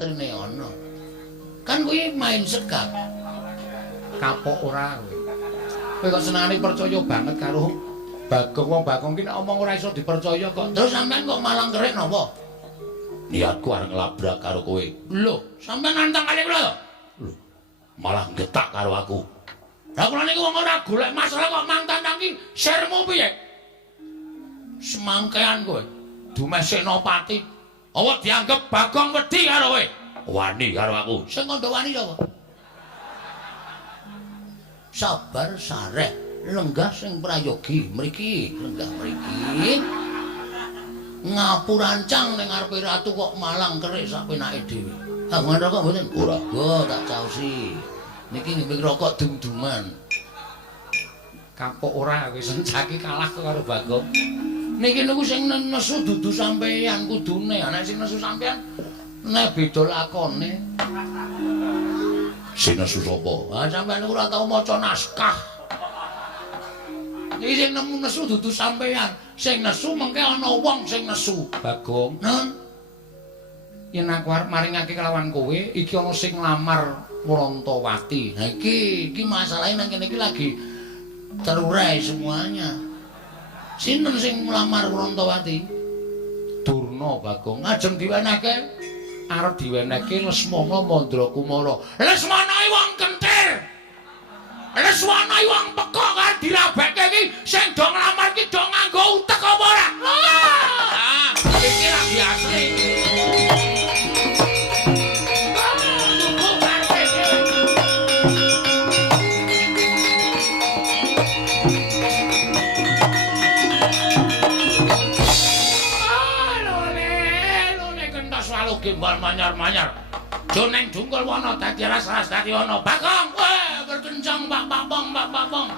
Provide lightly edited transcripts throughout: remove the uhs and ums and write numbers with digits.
santrine ana. Kan kuwi main sekap. Kapok ora kowe. Kowe kok senengane percaya banget karo Bagong. Wong Bagong ki nek omong ora iso dipercaya kok. Terus sampean kok malang kerik napa? Niatku arep nglabrak karo kowe. Lho, sampean nantang kali kula ya? Lho, malah getak karo aku. Lah kula niku wong ora golek masalah kok mangtantang ki sirmu piye? Semangkean kowe. Dumesekno pati. Apa dianggep Bagong wedi karo kowe? Wani karo aku. Sing kandha wani sapa? Sabar sareh, lenggah sing prayogi mriki, lenggah mriki. Ngapurancang ning ngarepe ratu kok malang kerik sak penake dhewe. Ah, ngono kok mboten? Ora, go tak caosi. Niki ngimpi rokok dum-duman. Kapok ora wis sencaki kalah karo Bagong. Niki niku sing nesu dudu sampeyan kudune, nek sing nesu sampeyan nek beda lakone. Sing nesu sapa? Ah sampeyan ora tau maca naskah. Iki sing nemu nesu dudu sampeyan. Sing nesu mengke ana wong sing nesu. Bagong. Nun. Yen aku arep maringake kelawan kowe, iki ana sing nglamar Wrontowati. Nah iki masalahe nang kene iki lagi terurai semuanya. Sinten sing nglamar Wrontowati? Durna Bagong. Ajeng diwenehke arep diwenehke Lesmana Mandrakumara. Lesmana iki wong kentir. Lesmana iki wong peka karo dirabekke iki sing do nglamar iki do nganggo utek apa ora? Ah, iki lagi asli. Gimbal manyar-manyar. Joneng dungkul wana dadi ras-ras dadi ana. Bagong kowe berkencang Pak Bong.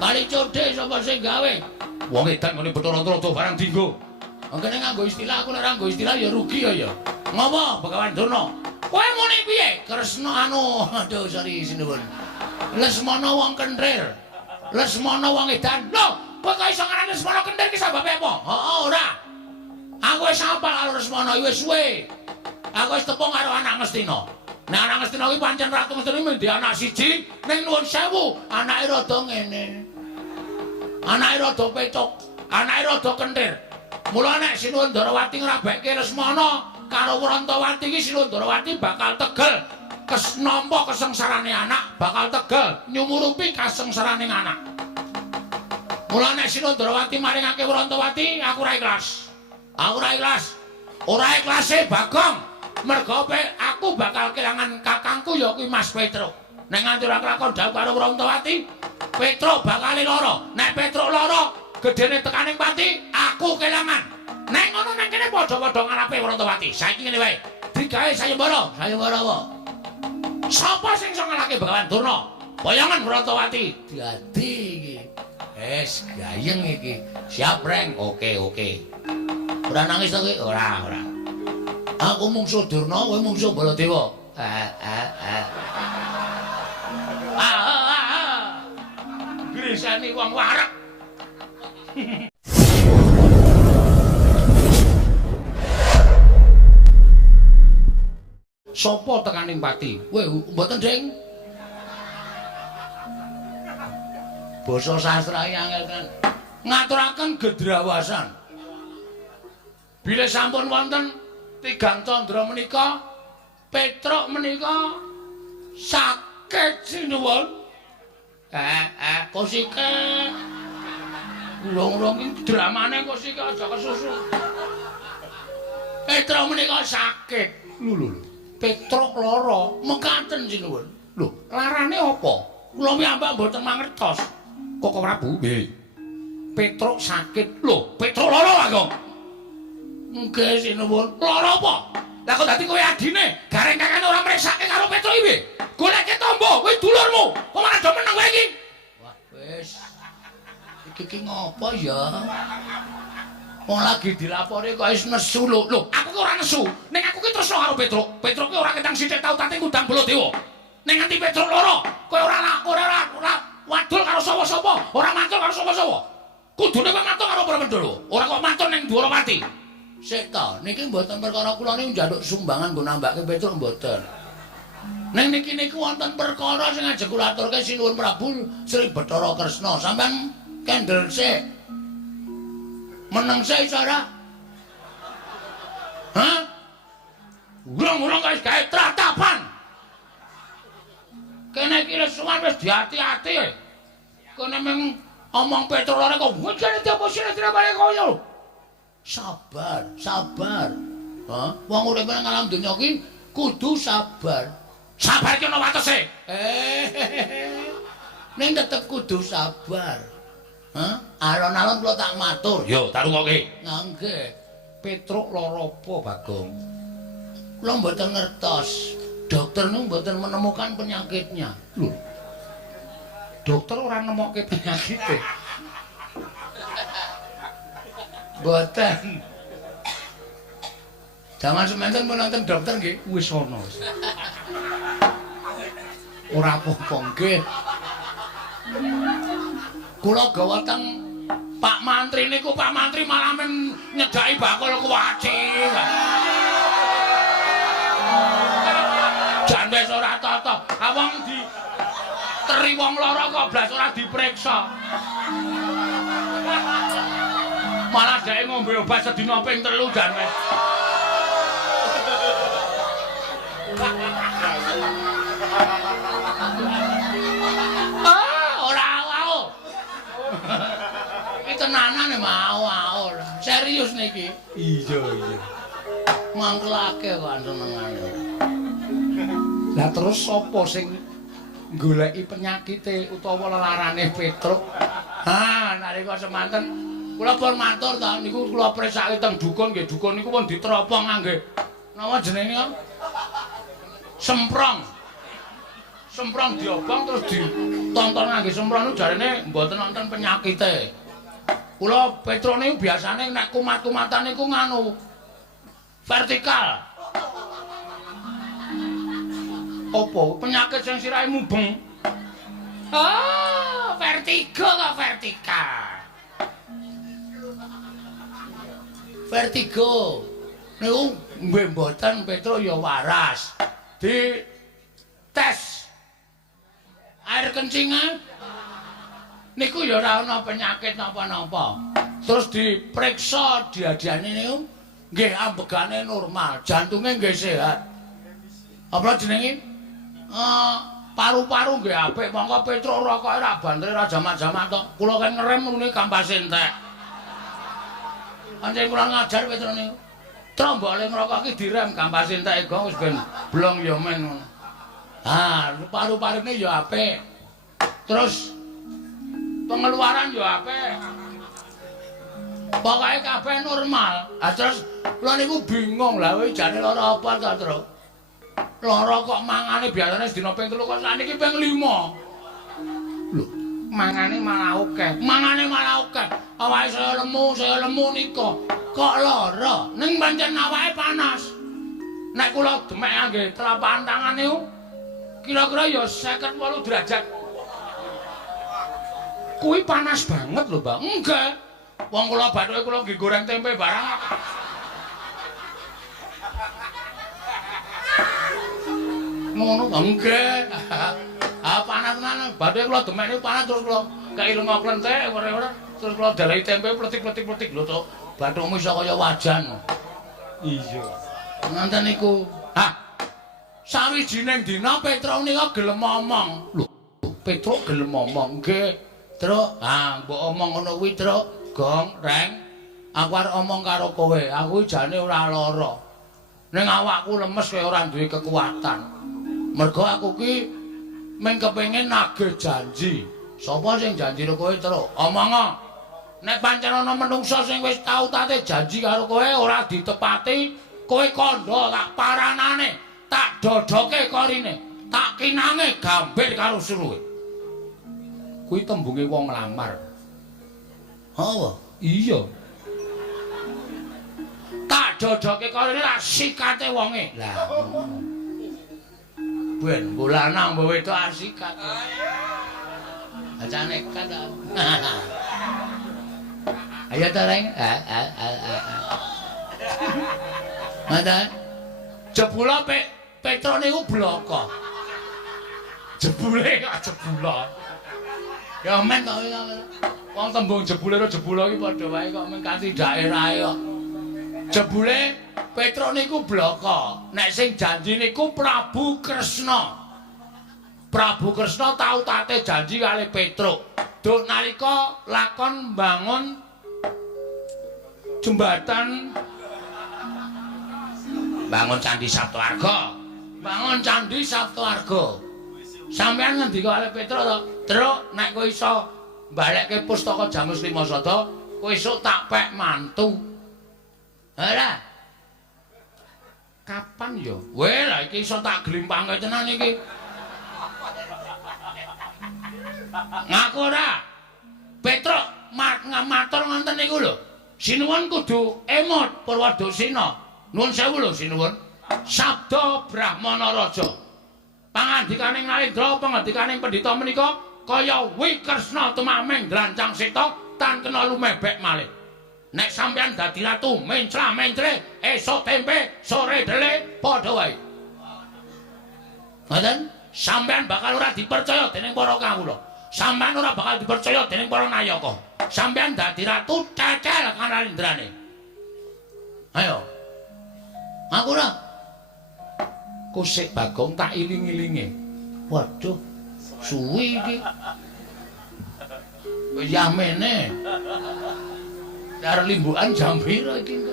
Bali codhe sapa sing gawe? Wong edan ngene Bathara-Rata barang dinggo. Angkene nganggo istilah aku nek ora nganggo istilah ya rugi ya. Ngopo Begawan Durna? Kowe muni piye? Kresna anu, aduh sari sinuwun. Lesmana wong kentir. Lesmana wong edan. Lho, kowe kok iso ngarani Lesmana kentir ki sababe apa? Heeh, ora. Aku wis apal karo Lesmana wis suwe. Aku wis tepung karo anak Ngastina. Nek anak Ngastina kuwi pancen Ratu Ngastina mung anak siji, ning nuwun sewu, anake rada ngene. Anake rada pecuk, anake rada kentir. Mula nek Sinuwun Darawati ngrabekke Lesmana karo Wrontowati iki Sinuwun Darawati bakal tegel nampa kesengsarane anak, bakal tegel nyumurupi kasengsarane anak. Mula nek Sinuwun Darawati maringake Wrontowati, aku ora ikhlas. Aku ora ikhlas. Ora ikhlase Bagong. Mergo aku bakal kelangan kakangku ya kuwi Mas Petruk. Nek nganti ora kelakon dawuh karo Wrontowati, Petruk bakal lara. Nek Petruk lara, gedene tekaning pati, aku kelangan. Nek ngono nang kene padha-padha ngarepe Wrontowati. Saiki ngene wae. Digawe sayembara. Sayembara apa? Sapa sing iso ngalahke Begawan Durna? Bayangan Wrontowati. Dadi iki. Wis gayeng iki. Siap, Reng. Oke. Ora nangis to kowe? Ora. Aku mungsuh Durna, kowe mungsuh Baladewa. Gresani wong wareg. Sopo tekaning pati? Kowe mboten, Ding? Basa sastra angel kan. Ngaturaken gedrawasan. Bilih sampun wonten tigang candra menika, Petruk menika sakit sinuwun. Kosike. Urung-urung iki dramane kosike aja kesusu. Petruk menika sakit. Lho. Petruk lara, mekaten sinuwun. Lho, larane apa? Kula piyambak mboten mangertos. Kok Prabu? Nggih. Petruk sakit. Lho, Petruk lara, Bagong. Nggih sinuwun. Lara apa? Lah kok dadi kowe adine, gareng kakane ora mreksake karo Petruk iki. Goleke tombo, kowe dulurmu. Kok malah do meneng kowe iki? Wah, wis. Iki ngopo ya? Wong lagi dilapori kok wis nesu lho. Lho, aku ki ora nesu. Ning aku ki tresna karo Petruk. Petruk ki ora ketang sithik tau tating kudang Baladewa. Ning nganti Petruk lara, kowe ora wadul karo sapa-sapa, ora mantul karo sapa-sapa. Kudune kowe mantul karo Prabu Ora kok mantul ning Dwarawati. Sik to, niki mboten perkara kula niku njaluk sumbangan nggo nambahke Petruk mboten. Ning niki niku wonten perkara sing ajeng kula aturke sinuwun Prabu Sri Bathara Kresna. Sampeyan kendel sik. Meneng sik iso ora? Hah? Urung-urung wis gawe tratapan. Kene iki lesuwan wis diati-ati. Kene mung omong Petruk lare kok wujane apa sing balik koyo. Sabar, sabar. Hah? Wong urip nang alam donya iki kudu sabar. Sabar ki ana watese. Ning tetep kudu sabar. Hah? Alon-alon kula tak matur. Yo, tak rungokke. Nggih. Petruk lara apa, Bagong? Kula mboten ngertos. Dokter niku mboten menemukan penyakitnya. Lho. Dokter ora nemokke penyakite. Mboten. Jaman semanten pun wonten dokter nggih wis ana. Ora apa-apa nggih. Kula gawa teng Pak Mantri niku, Pak Mantri malah men nyedaki bakul kuwaci. Jan wis ora tata. Awang di teri wong lara kok blas ora dipriksa. Malah dhek ngombe obat sedina ping 3 jan wis. Ora wae. Iki tenanan mau ora. Serius niki. Iya, iya. Mangkelake kok senengane. Lah terus sapa sing goleki penyakite utawa lelarane Petruk? Ha, nalika semanten kula pun matur ta niku kula presake teng dukun nggih dukun niku pun diteropong nggih. Napa jenenge kok? Semprong. Semprong diobong terus ditonton nggih semprong niku jarene mboten wonten penyakite. Kula Petruk niku biasane nek kumat-kumatan niku nganu vertikal. Apa penyakit sing sirahe mubeng? Oh, vertigo kok vertikal. Vertigo niku mboten Petruk ya waras. Di tes air kencing niku ya ora ana penyakit napa-napa. Terus diperiksa diadiane niku nggih ambegane normal, jantunge nggih sehat. Apa jenenge? Paru-paru nggih apik, monggo Petruk rokoke ra bantre ra jamak-jamak to. Kula kan ngerem ngene kampas entek. Pancen kurang ngajar Petruk niku. Trombole ngrokok iki direm kampas entek ego wis ben blong ya men ngono. Ah, paru-parune ya apik. Terus pengeluaran ya apik. Pokoke kabeh normal. Ah terus kula niku bingung lha kowe jane lara apa to, Truk? Lara kok mangane biasane sedina ping 3 kok sakniki ping 5. Lho, mangane malah akeh. Mangane malah akeh. Awake saya lemu nika. Kok lara? Ning pancen awake panas. Nek kula demek nggih telapak tangan niku kira-kira ya 58 derajat. Kuwi panas banget lho, Mbak. Enggak. Wong kula bathuke kula nggih goreng tempe barang. Ngono enggak. Ah panas tenan. Bathuke kula demek niku panas terus kula kaileng klenthek ora-ora terus kula dalahi tempe pletik-pletik lho to. Bathukmu iso kaya wajan. Iya. Nganten niku. Hah. Sawijining dina Petruk nika gelem omong. Lho, Petruk gelem omong nggih. Truk, mbok omong ngono kuwi, Truk. Gong, Reng. Aku arep omong karo kowe. Aku jane ora lara. Ning awakku lemes kaya ora duwe kekuatan. Mergo aku ki mung kepengin nagih janji. Sapa sing janji karo kowe, Truk? Omong. Nek pancen ana menungsa sing wis tau tate janji karo kowe ora ditepati, kowe kandha tak paranane, tak dodoke korine, tak kinange gambir karo suruhe. Kuwi tembunge wong lamar. Apa? Iya. Tak dodoke korine tak sikate wonge. Lah. Ben bulanang mbok wedok asikat. Aja nekat. Ayo ta, Reng. Ngoten. Jebula Petro niku bloko. Jebule kok jebula. Ya men kok wong tembung jebule karo jebula iki padha wae kok men kanthi daerahe kok. Jebule Petro niku bloko. Nek sing janji niku Prabu Kresna. Prabu Kresna tau tate janji kali Petro. Duk nalika lakon bangun jembatan bangun Candi Saptawarga. Bangun Candi Saptawarga. Sampeyan ngendika kali Petro to, "Truk, nek kowe iso balekke pustaka Jamus Lima Sada, kowe esuk tak pek mantu." Ora. Kapan ya? Weh, lah iki iso tak glimpange tenan iki. Ngaku ora? Petro matur ngoten niku lho. Sinuwun kudu emot Purwadasena. Nuwun sewu lho sinuwun. Sabda Brahmana Raja. Pangandikaning Narendra, pangandikaning pendhita menika kaya Wikresna tumameng drancang seta tan kena lumebek malih. Nek sampeyan dadi ratu mencra-mencre, esuk tempe, sore dele padha wae. Ngoten, sampeyan bakal ora dipercaya dening para kawula. Sampeyan ora bakal dipercaya dening para nayaka. Sampeyan dadi ratu cecel kan Narendrane. Ayo. Aku ora Kusik Bagong tak iling-ilinge. Waduh, suwi iki. Yamene. Karo limbukan jam pira iki.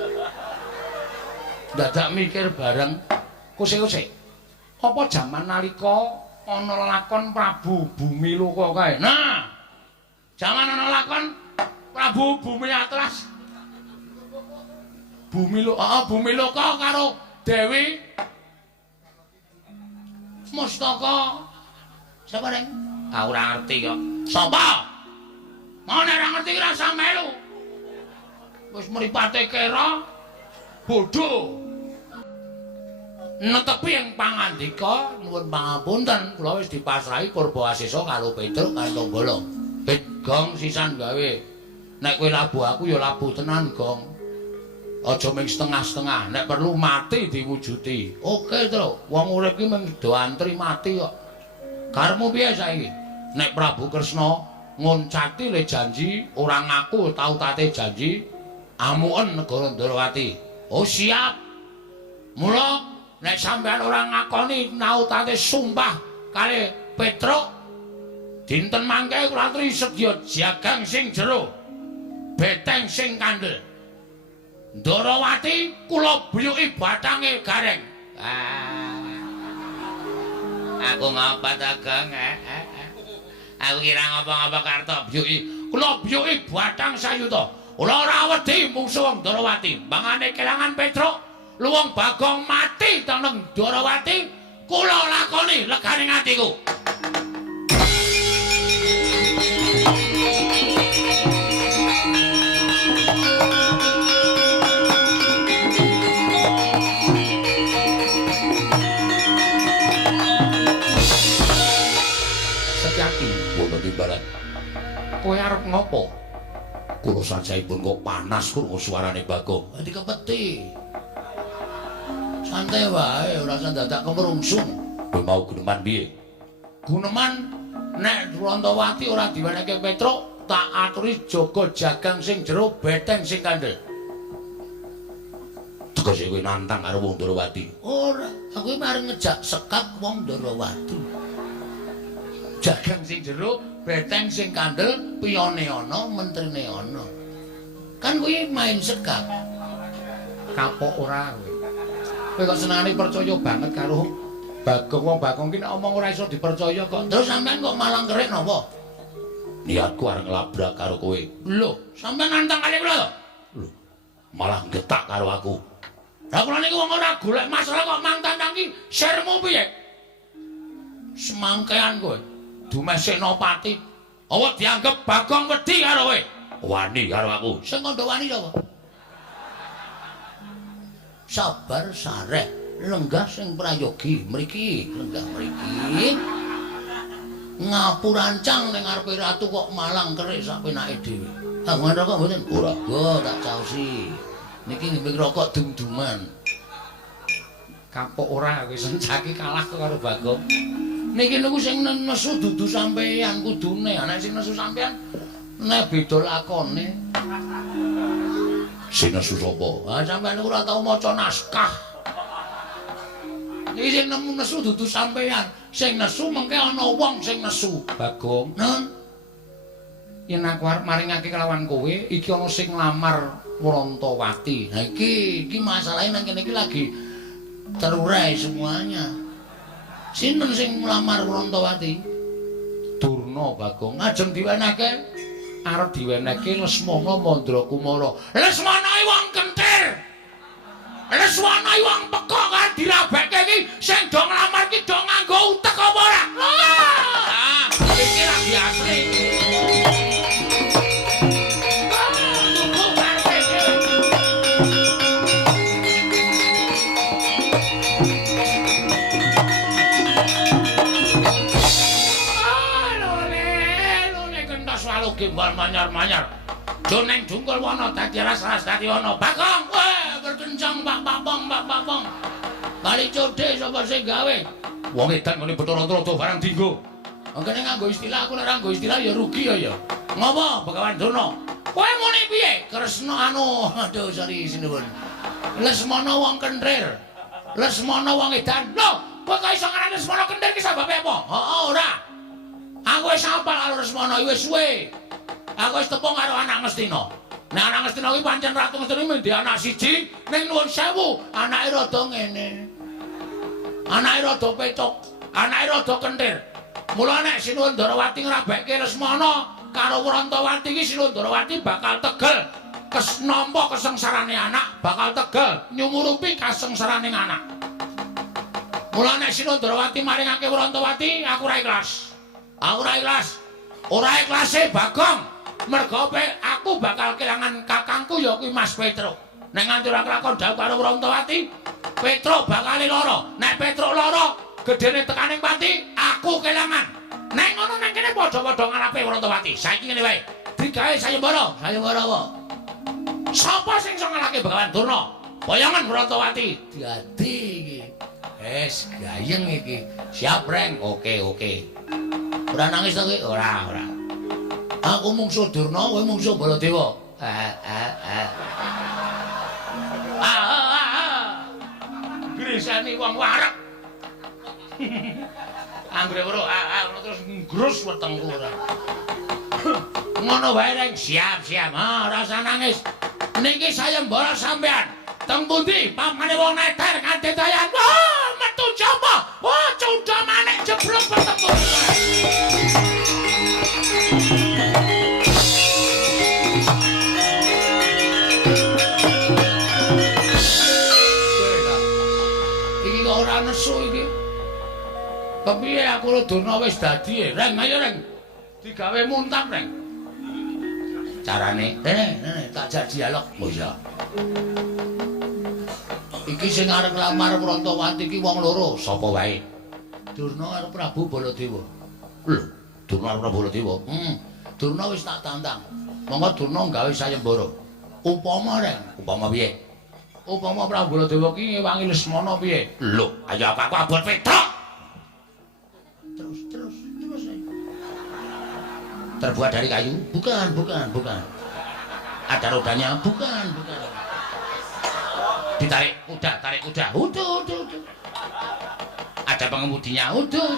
Dadak mikir bareng. Kusik-kusik. Apa jaman nalika ana lakon Prabu Bumi Loka kae. Nah, jaman ana lakon Prabu Bumi Atlas. Bumi Loka karo Dewi Mustaka. Sapa reng? Ah ora ngerti kok. Sapa? Mau nek ora ngerti ora usah melu. Wis mripate kera bodho. Netepi ing pangandika nuwun pangapunten kula wis dipasrahi Purbawasesa karo Petruk kantong bolong. Bet gong sisan gawe. Nek kowe labuh aku ya labuh tenan gong. Aja mung setengah-setengah, nek perlu mati diwujuti. Oke, Tru. Wong urip ki mung do antri mati kok. Karepmu piye saiki? Nek Prabu Kresna ngoncati le janji, ora ngaku tau tate janji, amuken negara Ndrawati. Oh, siap. Mula nek sampean ora ngakoni tau tate sumpah kali Petruk, dinten mangke kula aturi sedya jagang sing jero, beteng sing kandel. Ndrawati kula buyuki bathange gareng. Aku ngapa ta, Gong? Aku kira ngapa-ngapa karto buyuki. Kula buyuki bathang sayuta. Kula ora wedi mungsuh wong Ndrawati. Mangane kelangan Petruk, luwung Bagong mati teneng Ndrawati, kula lakoni leganing atiku. Barat. Kowe arep ngopo? Kula sajaipun kok panas krungu suarane Bagong. Dadi kepeti. Santai wae, ora usah dadak kemrungsung. Kowe mau guneman piye? Guneman nek Rantawati ora diwenehke Petruk, tak aturi jaga jagang sing jero, beteng sing kandel. Tegese kowe nantang karo wong Ndrawati. Ora, aku mari ngejak sekap wong Ndrawati. Jagang sing jero, beteng sing kandel, piyone ana, mentrine ana. Kan kuwi main sekap. Kapok ora kowe. Kowe kok senengane percaya banget karo Bagong. Wong Bagong ki nek omong ora iso dipercaya kok. Terus sampean kok malang kerik napa? Niatku arep nglabrak karo kowe. Lho, sampean nantang kali kula to? Lho, malah getak karo aku. Lah kula niku wong ora golek masalah kok mang-tantang ki sirmu piye? Semangkean kowe. Dumesekno pati. Apa dianggep Bagong wedi karo kowe? Wani karo aku. Sing kandha wani sapa? Sabar sareh, lenggah sing prayogi mriki, lenggah mriki. Ngapurancang ning ngarepe ratu kok malang kerik sak penake dhewe. Ah ngono kok mboten? Ora. Go tak caosi. Niki ngembe rokok dum-duman. kapok ora wis sencaki kalah karo Bagong. Niki niku sing nesu dudu sampeyan kudune, nek sing nesu sampeyan nek beda lakone. Sing nesu sapa? Ah sampeyan niku ora tau maca naskah. Niki sing nesu dudu sampeyan, sing nesu mengke ana wong sing nesu. Bagong, nun. Yen aku arep maringake kelawan kowe, iki ana sing nglamar Wrantawati. Nah iki masalahe nang kene iki lagi terurai semuanya. Sinten sing nglamar Wrantawati? Durna, Bagong. Ajeng diwenehke arep diwenehke Lesmana Mandrakumara. Lesmana iki wong kentir. Lesmana iki wong peka kan dirabekke iki sing do nglamar iki do nganggo utek apa ora? Ah, iki lagi asli. Gimbal manyar-manyar. Joneng dungkul wana dadi ras-ras dadi ana. Bagong, weh berkencang bak-bak-bong. Kali codhe sapa sing gawe? Wong edan ngene Bathara Trata barang dinggo. Angkene nganggo istilah aku nek ora nganggo istilah ya rugi ya. Ngopo Begawan Durna? Kowe muni piye? Kresna aduh sorry sinuwun. Lesmana wong kentir. Lesmana wong edan. Lho, kowe kok iso ngarani Lesmana kentir ki sababe apa? Heeh, ora. Aku wis apal karo Lesmana wis suwe. Aku wis tepung karo anak Ngastina. Nek anak Ngastina kuwi pancen Ratu Ngastina iki ndek anak siji, ning nuwun sewu, anake rada ngene. Anake rada pecuk, anake rada kentir. Mula nek Sinuwun Darawati ngrabekke Lesmana karo Wrantawati iki Sinuwun Darawati bakal tegel. Nampa kesengsarane anak, bakal tegel nyumurupi kasengsaraning anak. Mula nek Sinuwun Darawati maringake Wrantawati, aku ora ikhlas. Aku ora ikhlas. Ora ikhlase Bagong. Mergo aku bakal kelangan kakangku ya kuwi Mas Petro. Nek nganti ora kelakon dawuh karo Wrantawati, Petro bakal lara. Nek Petro lara, gedene tekaning pati, aku kelangan. Nek ngono nang kene padha-padha ngalape Wrantawati. Saiki ngene wae. Digawe sayembara. Sayembara apa? Sapa sing iso ngalahke Begawan Durna? Bayangan Wrantawati. Dadi iki. Wes gayeng iki. Siap, Reng. Oke. Ora nangis to kowe? Ora. Aku mungsuh Durna, kowe mungsuh Baladewa. Grisani wong wareg. Anggere weruh terus ngrus wetengku ora. Ngono wae Reng, siap. Ora usah nangis. Niki sayembara sampean. Teng pundi pamane wong neter kanthi dayan. Metu japa. Cudha manik jeblok bertemu. Iki kok ora nesu iki. Kepiye aku lho Durna wis dadi, Reng, ayo Reng. Digawe muntap, Reng. Carane, tak jak dialog. Oh iya. Iki sing arep nglamar Wrantawati iki wong loro, sapa wae? Durna karo Prabu Baladewa. Lho, Durna karo Prabu Baladewa. Durna wis tak tantang. Monggo Durna gawe sayembara. Upama Reng, upama piye? Upama Prabu Baladewa ki ngewangi Lesmana piye? Lho, ayo aku abot Petruk. Terus. Terbuat dari kayu? Bukan. Ada rodanya? Bukan. Ditarik kuda. Udah. Ada pengemudinya. Udah.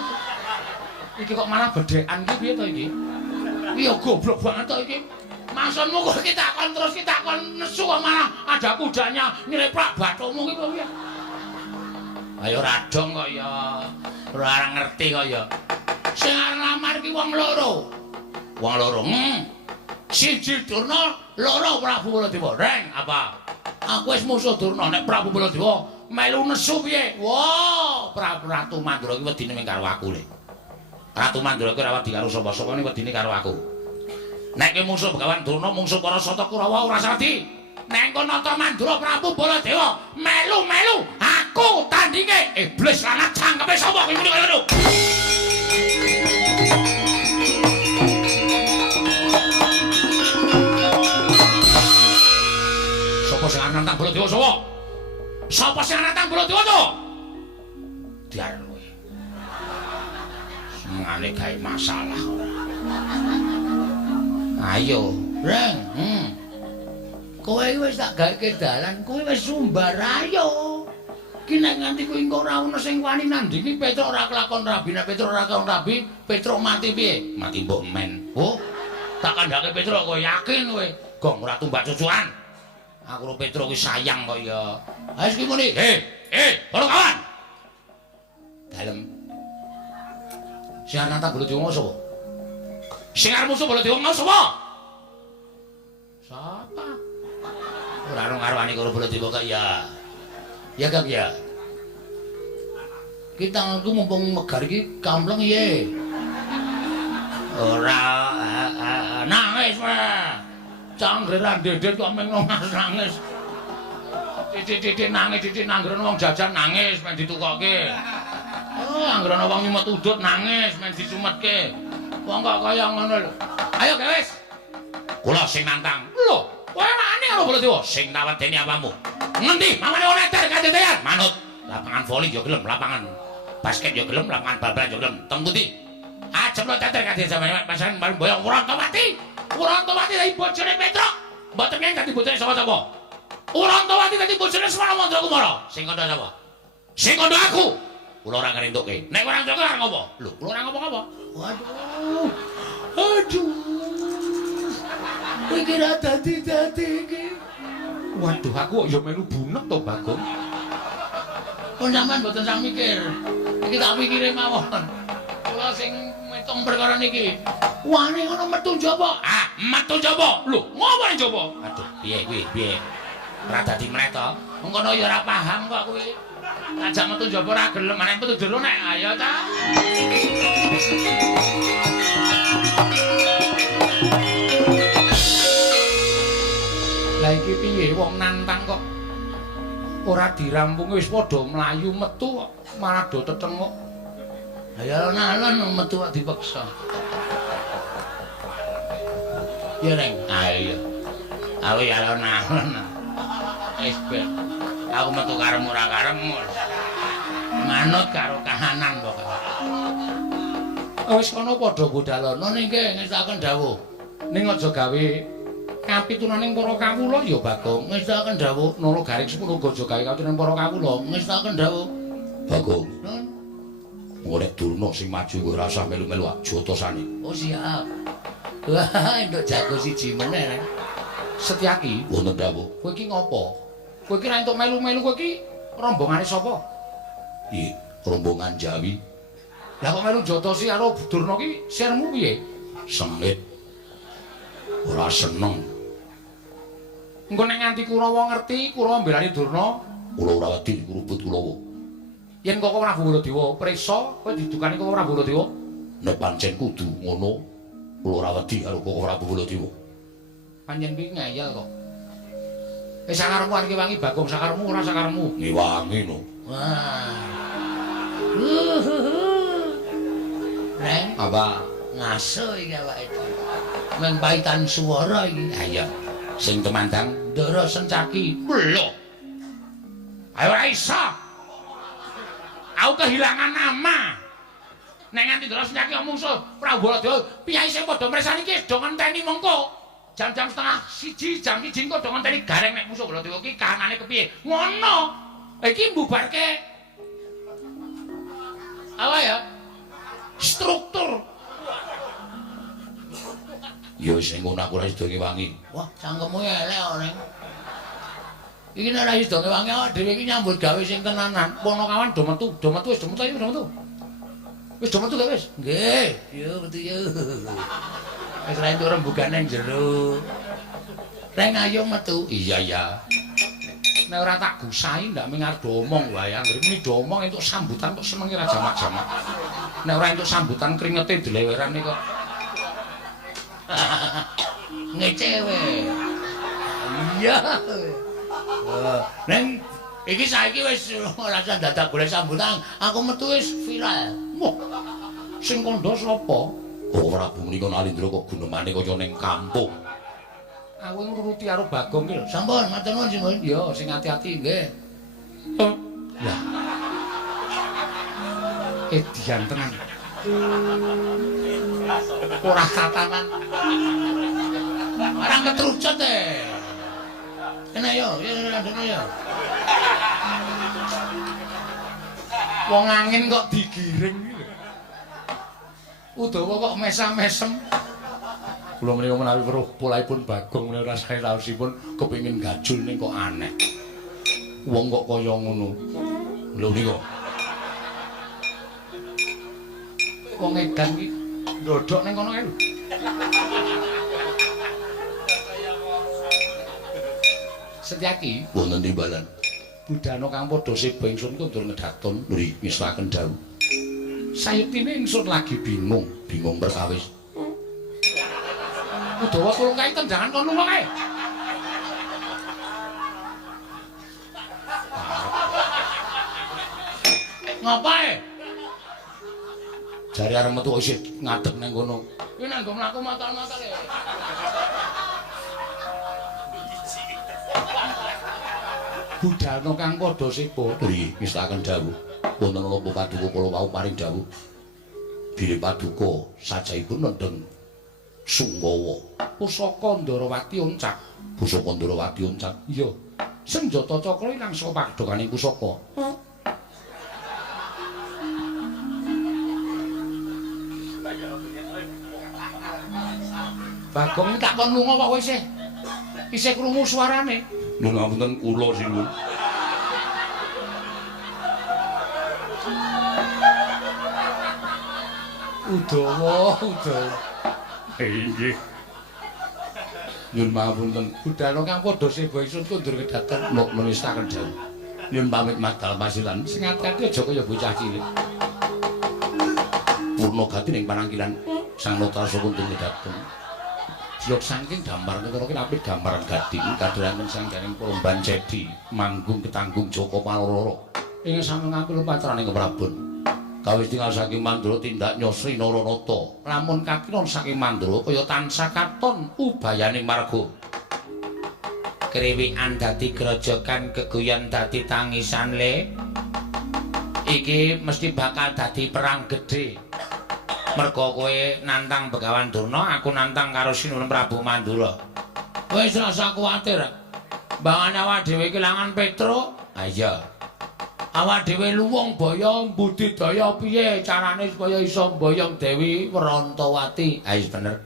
Iki kok malah bedekan iki piye to iki? Iya goblok banget to iki. Maksudmu kok kita takon nesu kok malah ada kudanya nyleprak bathumu iki piye? Ayo radong kok ya. Ora ngerti kok ya. Sing arep lamar iki wong loro. Siji Durna, loro Prabu Baladewa. Reng, apa? Aku wis musuh Durna nek Prabu Baladewa melu nesu piye? Wah, Ratu Mandura iki wedine mung karo aku le. Ratu Mandura iki ora wedi karo sapa-sapa ning wedine karo aku. Nek ki musuh Begawan Durna, musuh para Sata Kurawa ora wedi. Nek kono Nata Mandura Prabu Baladewa melu aku tandinge iblis lanang cangkeme sapa kuwi muni kaya ngono. Sapa sing nantang Baladewa sapa? Sapa sing nantang Baladewa to? dar kowe. Semengane gawe masalah ora. Ayo, Reng. Kowe wis tak gaweke dalan, kowe wis sumbar ayo. Ki nek nganti kowe engko ora ono sing wani nandingi Petruk ora kelakon rabi, nek Petruk ora kelakon rabi, Petruk mati piye? Mati mbok men. Oh, tak kandhake Petruk kowe yakin kowe. Gong ora tumbak cucuan. Aku karo Petruk ki sayang kok ya. Ha wis ki muni. Para kawan. Dalem. Sing arep tak bolo diwong sapa? Sing arep musuh bolo diwong sapa? Sapa? Ora ono karwani karo bolo diwong kok ya. Ya Kang ya. Kita aku mumpung megar iki kampleng ye. Ora nangis wae. Canggeran dedet kok meng nangis. Titik nangis, titik nanggrono wong jajan nangis men ditukokke. Oh, anggrono wong nyumet udut nangis men disumetke. Wong kok kaya ngono lho. Ayo wis. Kula sing nantang. Lho, kowe mane karo Baladewa sing tawedeni apamu. Ngendi? Mamane ora ter kadetean. Manut. Lapangan voli yo gelem, lapangan basket yo gelem, lapangan bal-balan yo gelem. Teng pundi? Ajeng lo teter kadhe sampeyan pasan bareng boyong Wurantawati. Wurantawati dadi bojone Petruk. Mboten yen dadi bojone sapa-sapa. Wurantawati dadi bojone Semana Mandrakumara. Sing kandha sapa? Sing kandha aku. Kula ora ngrentukke. Nek ora ngrentukke ora ngopo? Lho, kula ora ngopo-ngopo. Waduh. Aduh. Kowe kira dadi iki. Waduh, aku kok ya melu bunek to, Bagong. Kok sampean mboten sak mikir. Iki tak pikire mawon. Kula sing ngitung perkara niki. Wani ngono metu njaba. Ah, metu njaba. Lho, ngopo ning njaba? Aduh, piye kuwi, piye? Ora dadi meneh to. Ngono ya ora paham kok kuwi. Ajak metu njaba ora gelem, meneh metu jero nek ayo ta. Lah iki piye wong nantang kok ora dirampungi wis padha mlayu metu kok malah do tetengok. Ya alon-alon metu kok dipaksa. Ya Reng, ayo. Aku ya alon-alon. Wis ben. Aku metu karemu ora karemu. Manut karo kahanan pokoke. Wis kono padha budalono ningke ngestaken dawuh. Ning aja gawe kapitunaning para kawula ya Bagong ngestaken dawuh nara garing 10 aja gawe kapitunaning para kawula ngestaken dawuh Bagong nek Durna sing maju kowe ora usah melu-melu jotosane. Oh siap. Wah entuk jago siji meneh Reng. Setyaki wonten dawuh kowe iki ngopo? Kowe iki ra entuk melu-melu kowe iki rombongane sapa? Ih, rombongan Jawi. Lah kok melu jotosi karo Durna ki sirmu piye? Sengit. Ora seneng. Engko nek nganti Kurawa ngerti, Kurawa mbelani Durna, kula ora wedi kurubut Kurawa. Yen kok Prabu Baladewa priksa, kowe didukani kok Prabu Baladewa. Nek pancen kudu ngono, kula ora wedi karo kok Prabu Baladewa. Pancen iki ngeyel kok. Sakarepmu iki wangi Bagong, sakarepmu ora sakarepmu. Ngiwangi no. Wah. Reng, apa ngaso iki awake dhewe. Meng paitan swara iki. Ha iya. Sing temandang Ndara Sencaki. Lho. Ayo ora iso. Aku kehilangan nama. Nek nganti Ndara Sencaki musuh Prabu Baladewa, piyai sing padha mresani iki do ngenteni mengko. Jam-jam setengah 1, jam 1 engko do ngenteni gareng nek musuh Baladewa iki kahanane kepiye. Ngono. Iki mbubarke apa ya? Struktur. Ya sing ngono aku ora sida ngewangi. Wah, cangkemmu elek kok, Reng. Iki nek ora sida ngewangi awak dhewe iki nyambut gawe sing tenanan. Ponokawan do metu wis do metu ayo do metu. Wis do metu gak wis? Nggih, yo metu yo. Wis ra entuk rembugan nang jero. Reng ayo metu. Iya ya. Nek ora tak gusahi ndak mengar do omong wae. Anggere muni do omong entuk sambutan kok senenge ra jamak-jamak. Nek ora entuk sambutan kringete dileweran kok. Ngecewe. Iya. Neng iki saiki wis ora usah dadak golek sambutan, aku metu wis viral. Moh. Sing kandha sapa? Oh, Prabu menika Nalindra kok gunemane kaya ning kampung. Aku nuruti karo Bagong ki lho. Sampun, matur nuwun, Simbun. Ya, sing ati-ati nggih. Lah. Edian tenan. Ora tatanan. Ora ketrucut e. Kene yo, ya. Wong angin kok digiring iki. Udawa kok mesam-mesem. Kula menika menawi weruh polaipun Bagong menika rasane raosipun kepengin gajul ning kok aneh. Wong kok kaya ngono. Lho niku. Wong edan iki ndodhok ning kono kae lho. Setyaki wonten timbalan. Budana kang padha seba ingsun kondur ngedhaton nggih ngiswaken dawuh. Sayetine ingsun lagi bingung perkawis. Udawa kula kae tendangan kon lunga kae. Ngapae? Jare arep metu isih ngadeg nang kono. Kuwi nang nggo mlaku matal-matal e. Budana kang padha sepa nggih ngestaken dawuh. Wonten napa paduka kula wau paring dawuh. Bilih paduka sajaipun nendheng Sunggawa. Pusaka Ndarawati oncak. Pusaka Ndarawati oncak. Iya. Senjata cakra ilang saka padokaning pusaka. Bagong tak kon lunga kok isih krungu suarane. Lho ngapunten kula sinuwun. Udawa. Inggih. Nyun pangapunten, budana kang padha seba ingsun kondur kedaten menistaken dawuh. Nyun pamit madal pasilan, sing ati-ati aja kaya bocah cilik. Purna gati ning panangkilan Sang Notarsa kondur kedaten. Jlok saking dampar kira ki apik gambaran gading kadheranipun sanggaring Palomban Cedi manggung ketanggung Joko Paloro. Ing sami ngampil patraning keprabon. Kawis tinggal saking Mandura tindak nyosri Naranata. Lamun kakiron saking Mandura kaya tansah katon ubayaning marga. Kriwikan dadi grojogan gegoyan dadi tangisan le. Iki mesti bakal dadi perang gedhe. Merga kowe nantang Begawan Durna, aku nantang karo Sinuwun Prabu Mandura. Wis rasa kuwatir. Mbangane awak dhewe kelangan Petro. Ha iya. Awak dhewe luwung baya budidaya piye carane supaya iso mboyong Dewi Werantawati. Ha wis bener.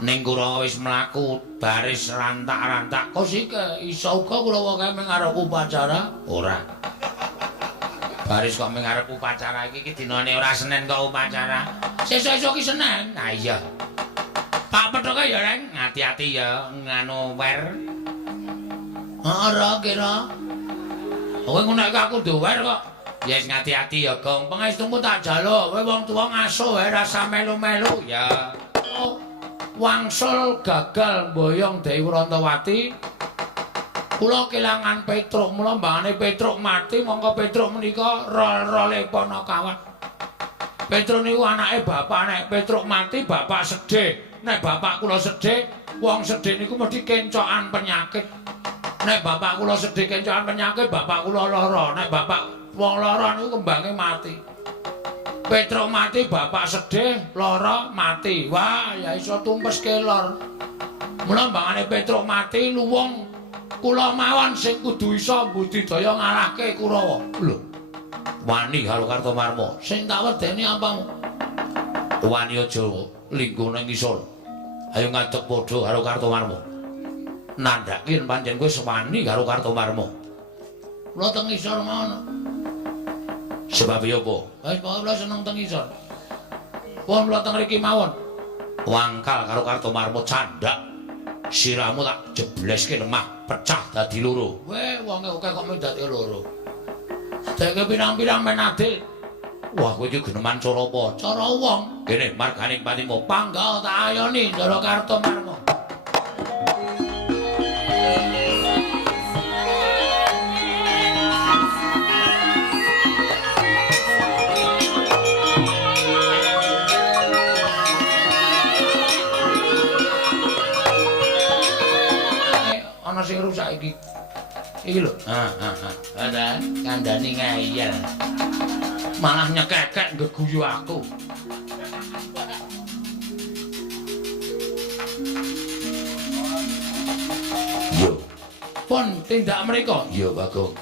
Ning Kurawa wis mlaku baris rantak-rantak. Kok sik iso uga Kurawa kae mengarep upacara? Ora. Baris kok mengarep upacara iki dinane ora Senin kok upacara. Sesuk-esuk ki Senin. Nah iya. Pak Pethoke ya, Reng, ngati-ati ya nganu wer. Ora kira. Kowe ngono iki aku duwer kok. Ya wis ngati-ati ya, Gong. Pangestumu tak jaluk. Kowe wong tuwa ngasuh wae rasa melu-melu ya. Oh, wangsul gagal mboyong Dewi Werantawati. Kula kelangan Petruk, mula mbangane Petruk mati, mongko Petruk menika rol-role Panakawan. Petruk niku anake bapak, nek Petruk mati bapak sedih. Nek bapak kula sedih, wong sedih niku mesti kencokan penyakit. Nek bapak kula sedih kencokan penyakit, bapak kula lara. Nek bapak wong lara niku kembange mati. Petruk mati, bapak sedih, lara, mati. Wah, ya iso tumpeske lor. Mula mbangane Petruk mati, luwung kula mawon sing kudu iso budidaya ngalahke Kurawa. Lho. Wani karo Kartomarma. Sing tak wedeni apa? Wani aja linggo nang ngisor. Ayo ngadeg padha karo Kartomarma. Nandhake pancen kowe sewani karo Kartomarma. Kula teng ngisor mawon. Sebab ya apa? Wis kula seneng teng ngisor. Pun kula teng mriki mawon. Wangkal karo Kartomarma candhak. Siramu tak jebleske lemah, pecah dadi loro. Weh, wonge akeh kok mung dadi loro. Deke pirang-pirang men adil. Wah, kowe iki geneman cara apa? Cara wong. Kene marganing patimu pangga tak ayoni Ndara Kartomarma. Ana sing rusak iki lho. Ada kandhane ngayal. Malah nyekekek ngeguyu aku. Yo. Pun tindak mriko. Yo, Bagong.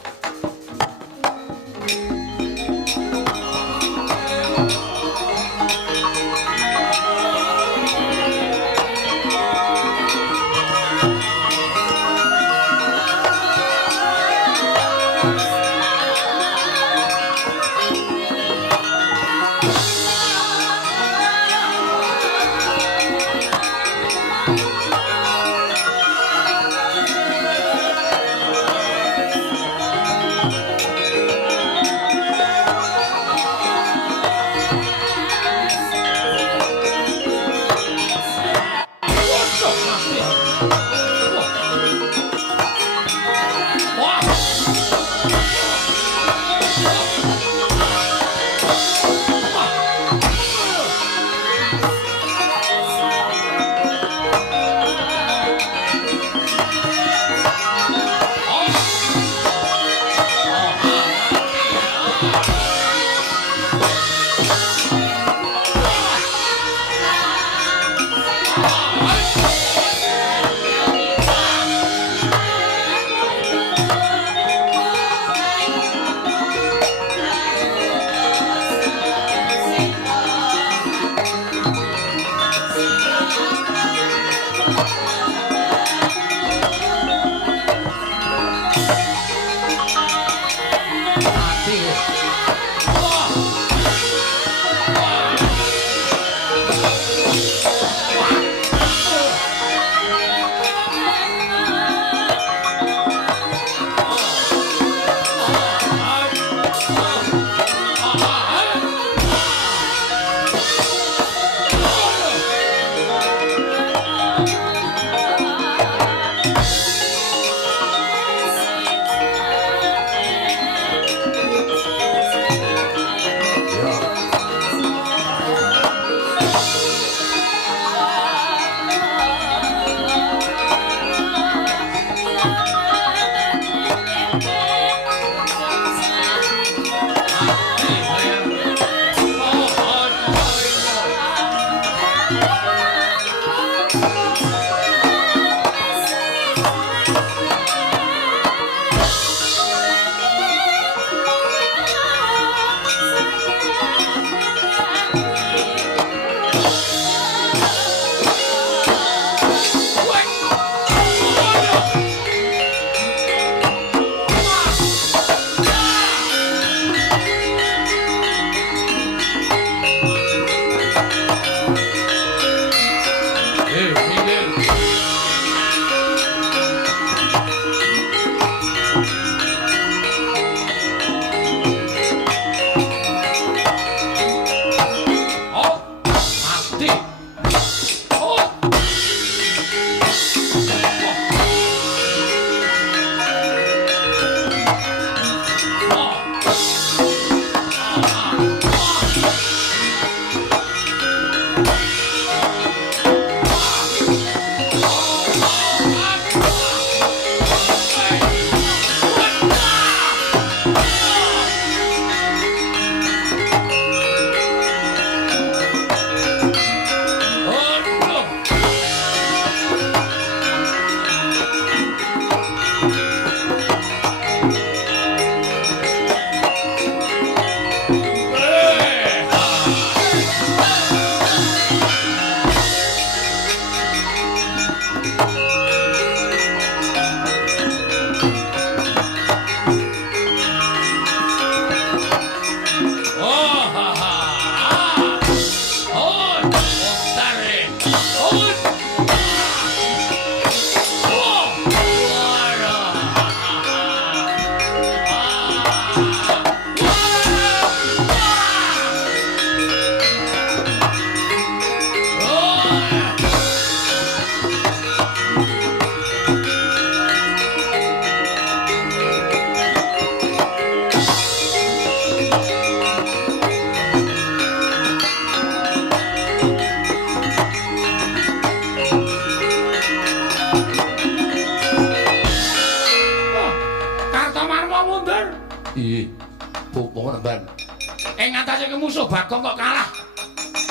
ing ngatasé musuh Bagong kok kalah.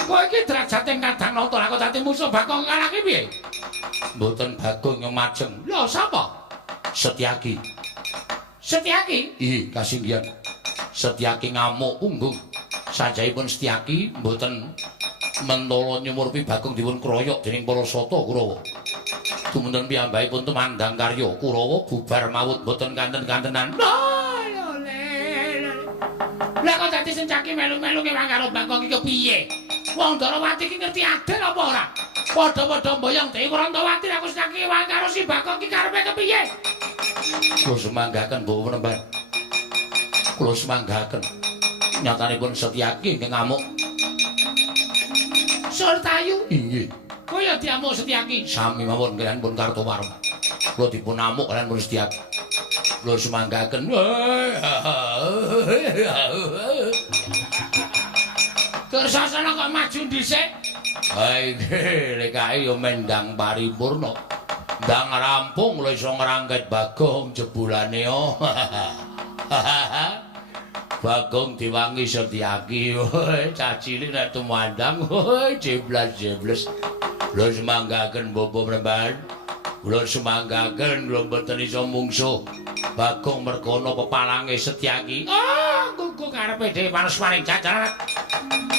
Kowe iki derajate kadang nata lah kok dadi musuh Bagong kalah ki piye? Mboten Bagong yang majeng. Lho sapa? Setyaki. Setyaki? Ih, kasinggihan. Setyaki ngamuk punggung. Sajaipun Setyaki mboten mentala nyumurpi Bagong dipun kroyok dening para sata Kurawa. Dumunten piyambakipun tumandang karya Kurawa bubar mawut mboten kanten-kantenan. Lah kok dadi Setyaki melu-melu kewang karo Bagong iki kepiye? Wong Darawati iki ngerti adil apa ora? Padha-padha mboyong Dewi Kurantawati aku Setyaki kewang karo si Bagong iki karepe kepiye? Kula semanggaken Mbok Penemban. Kula semanggaken. Nyatanipun Setyaki nggih ngamuk. Surtayu? Inggih. Kaya diamuk Setyaki. Sami mawon kaliyan pun Kartowarma. Kula dipun amuk kaliyan pun Setyaki. Kula semanggaken. Terus sasana kok maju dhisik? Ha iki lekae yo mendang paripurna. Ndang rampung lho iso ngrangket Bagong jebulane yo. Bagong diwangi Setyaki. Cah cilik nek tumandang jeblas-jebles. Kula semanggaken Bapak Penemban. Kula semanggaken kula mboten iso mungsuh Bagong merkono pepalange Setyaki. Kuku karepe dhewe paneswaning jajaran.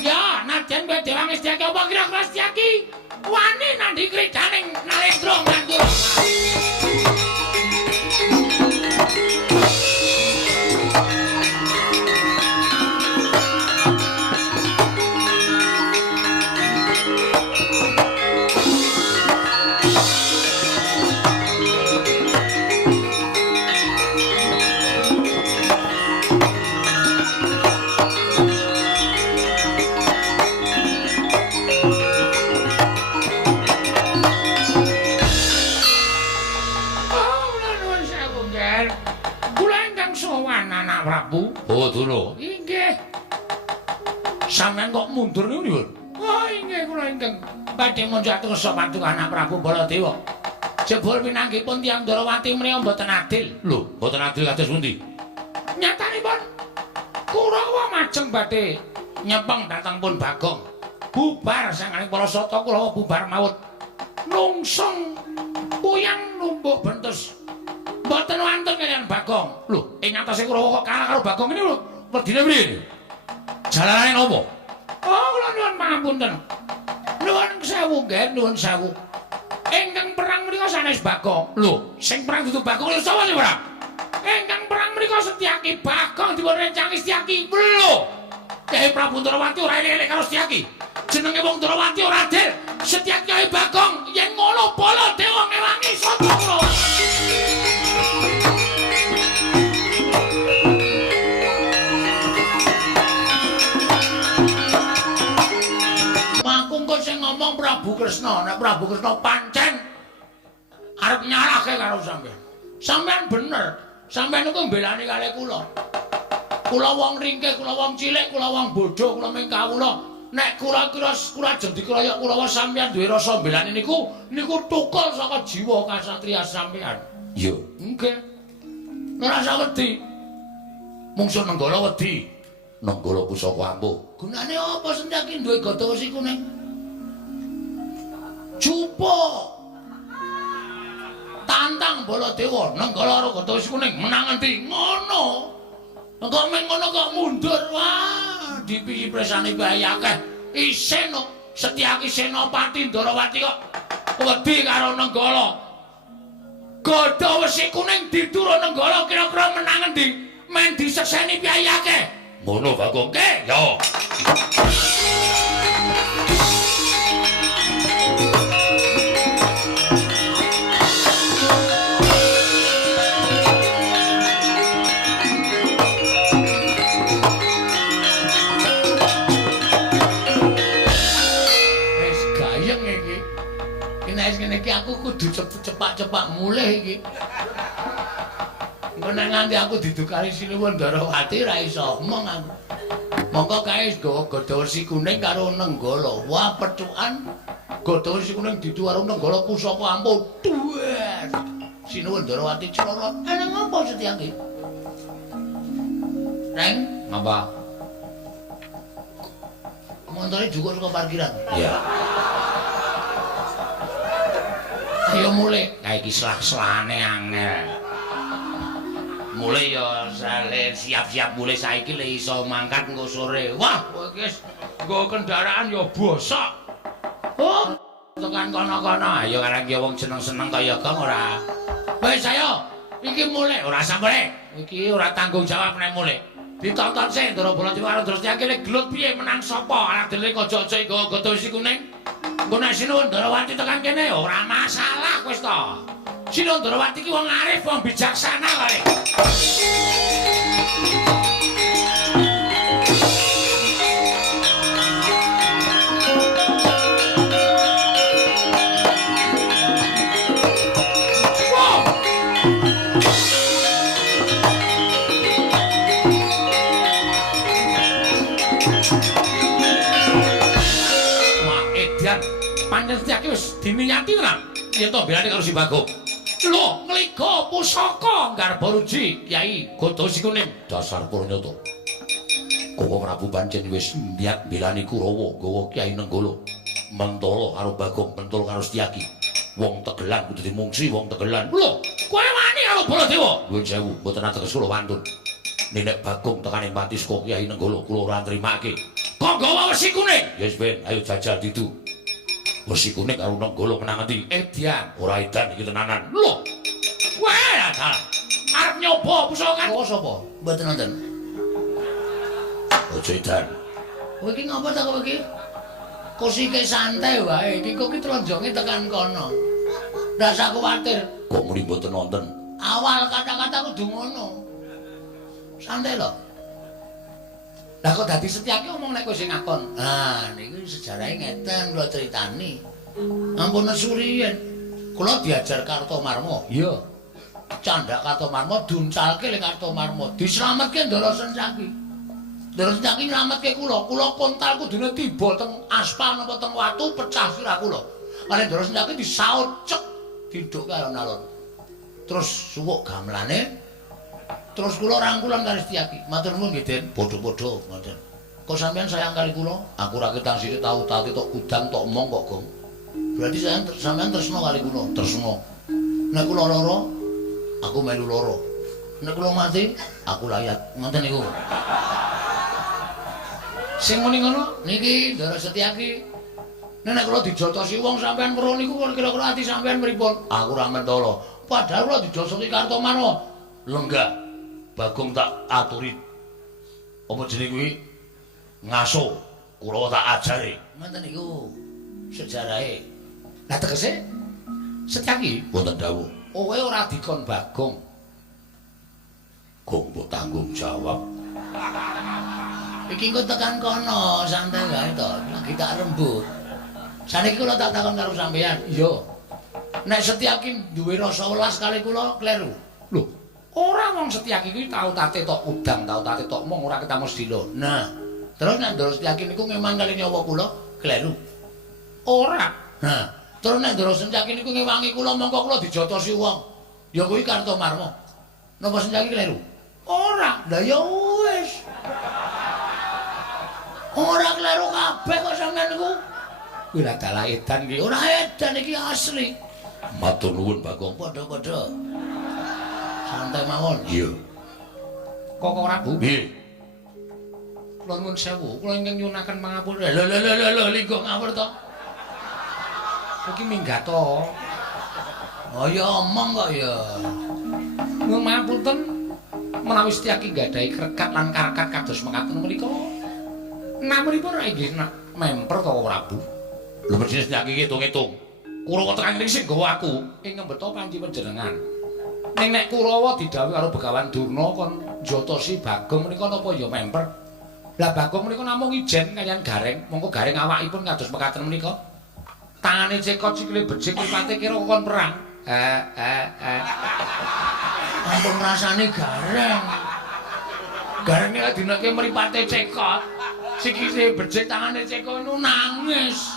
Ya, nadyan kowe dewange Setyaki apa kira-kira Setyaki wani nandhi kridaning Nalendra Mandura. Prabu. Oh, dulu. Inggih. Sampeyan kok mundur niku nipun? Oh, inggih kula ingkang badhe monjaken sopantuk anak Prabu Baladewa. Jebul pinanggipun tiyang Darawati menika mboten adil. Lho, mboten adil kados pundi? Nyatanipun Kurawa majeng badhe nyepeng dhateng pun Bagong. Bubar sanganing para sata Kurawa bubar maut. Nungsung puyang numbuk bentus. Mboten wantun kaliyan Bagong. Lho, ing atase Kurawa kok kalah karo Bagong ini lho. Wedine priye? Jalanane napa? Oh, kula nuwun pangapunten. Nuwun sewu nggih, nuwun sewu. Ingkang perang menika sanes Bagong. Lho, sing perang dudu Bagong lho sapa sing perang? Ingkang perang menika Setyaki. Bagong dipun rencangi Setyaki. Lho. Kyai Prabu Darawati ora elek karo Setyaki. Jenenge wong Darawati ora adil. Setyaki Kyai Bagong yen ngono Baladewa ngewangi sapa Kurawa. Mangkung sing ngomong Prabu Kresna, nek Prabu Kresna pancen arep nyalahke karo sampean. Sampean bener. Sampean niku mbelani kalih kula. Kula wong ringkih, kula wong cilik, kula wong bodho, kula ming kawula. Nek kula ajeng dikeroyok Kurawa sampean duwe rasa mbelani niku tukul saka jiwa kasatriya sampean. Iya, nggih. Ora usah wedi. Mungsuh Nenggala wedi. Nenggala pusaka ampuh. Gunane apa Setyaki duwe gada wesi kuning? Jupuk. Tantang Baladewa, Nenggala karo gada wesi kuning menang endi? Ngono. Kok meng ngono kok mundur. Wah, dipipresani bae akeh. Isin Setyaki Senopati Darawati kok wedi karo Nenggala. Gada wesi kuning diturun Nenggala kira-kira menang endi? Men disekseni piye akeh. Ngono Bagong ke? Yo. Wis gayeng iki. Nek ngene iki aku kudu cepak-cepak mulih iki. Nek nganti aku didukani Sinuwun Darawati ra iso omong aku. Monggo kae nggawa gada wesi kuning karo Nenggala. Wah, pecukan gada wesi kuning ditu karo Nenggala pusaka ampuh. Duer. Sinuwun Darawati Clorot. Ana ngopo Setyaki? Reng, ngapa? montore jukuk saka parkiran. Iya. Ayo mulai. Ha iki selah-selane angel. Mulai ya siap-siap mulai saiki le iso mangkat engko sore. Wah, kowe iki wis nggo kendaraan ya bosok. Oh, tekan kono-kono. Ayo karang ki wong seneng-seneng kaya kang ora. Wis ayo, iki mulai ora sampe. Iki ora tanggung jawab nek mulai. Ditonton sik Ndara Baladewa karo Drasya kene gelut piye menang sapa? Adele aja-aja nggo goto isi kuning. Engko nek Sinuwun Ndarawati tekan kene ora masalah wis to. Sinuwun Ndarawati ki wong arif, wong bijaksana kare. Panjenengan wis diniati tenan yen to belane karo si Bagong. Lho, ngliga pusaka garba ruji Kyai Gotosi Kuning dasar Puranyata. Kowe Prabu pancen wis niat belani Kurawa nggawa Kyai Nenggala. Mentala karo Bagong, mentala karo Setyaki. Wong Tegelan kudu dimungsi wong Tegelan. Lho, kowe wani karo Baladewa? Nuwun sewu, mboten ateges kula wantun. Nek Bagong tekane mati saka Kyai Nenggala kula ora nrimake. Kok nggawa wesi kuning? Yes, Ben, ayo jajal ditu. Wesi kuning karo Nenggala menang endi? Edian, ora edan iki tenanan. Lho. Wah, dadah. Arep nyoba pusaka. Kok sapa? Mboten wonten. Aja edan. Kowe iki ngapa ta kowe iki? Kosike santai wae. Iki kok ki tronjonge tekan kono. Ndak usah kuwatir. Kok muni mboten wonten? Awal kata-kata kudu ngono. Santai lho. Lah kok dadi Setyaki omong nek kowe sing ngakon. Ah, niku sejarahe ngeten kula critani. Ampun suriyen. Kula diajar Kartomarma. Iya. Candak Kartomarma duncalke le Kartomarma. Dislametke Ndara Setyaki. Ndara Setyaki nylametke kula. Kula kontal kudune tiba teng aspal napa teng watu pecah sirah kula. Kare Ndara Setyaki disaut cek diduk alon-alon. Terus suwuk gamelane terus kula rangkulan karo Setyaki. Matur nuwun nggih, Den. Padha-padha ngoten. Kok sampean sayang kali kula? Aku ra ketang sithik tau tate tok udang tok omong kok, Gong. Berarti sampean tresno kali kula, tresno. Nek kula lara, aku melu lara. Nek kula mati, aku layat. Ngoten niku. Sing muni ngono niki Ndara Setyaki. Nek kula dijotosi wong sampean weruh niku kira-kira ati sampean pripun? Aku ra mentala. Padahal kula dijotosi Kartomarma. Lenggah. Bagong tak aturi apa jeneng kuwi ngaso kula tak ajari ngoten niku sejarahe. Lah tegese Setyaki mboten dawuh kowe ora dikon Bagong Gong mbok tanggung jawab iki engko tekan kono santai wae to lagi tak rembut saniki kula tak takon karo sampean iya nek Setyaki duwe rasa welas kali kula kleru lho. Ora wong Setyaki kuwi tau tate tok udang, tau tate tok mong ora ketemu sedina. Nah, terus nek Ndara Setyaki niku ngeman kali nyawa kula kleru. Ora. Nah, terus nek Ndara Setyaki niku ngewangi kula mongko kula dijotosi wong. Ya kuwi Kartomarma. Napa Setyaki kleru? Ora. Lah ya wis. Ora kleru kabeh kok sampean niku. Kuwi lha dalah edan iki. Ora edan iki asli. Matur nuwun Bagong. Padha-padha. Santai mawon. Iya. Kok Prabu? Nggih. Kula nuwun sewu, kula ingkang nyunaken pangapura. Lho, linggo ngawur to. Iki minggat to. Oh ya omong kok ya. Nuwun pangapunten menawi Setyaki nggadahi krekat lan karakat kados mekaten menika. Namunipun inggih memper to Prabu. Lho mesti Setyaki ngitung-ngitung. Kurawa tekan ning sing nggawa aku ing ngembeta panci panjenengan. Ning nek Kurawa didhawuhi karo Begawan Durna kon njotosi Bagong menika napa ya memper. Lah Bagong menika namung ijen kaliyan Gareng, mongko Gareng awakipun kados mekaten menika. Tangane cekot sikile becik mripate kira kon perang. Ampun rasane Gareng. Gareng nek dinake mripate cekot, sikile becik tangane cekot nu nangis.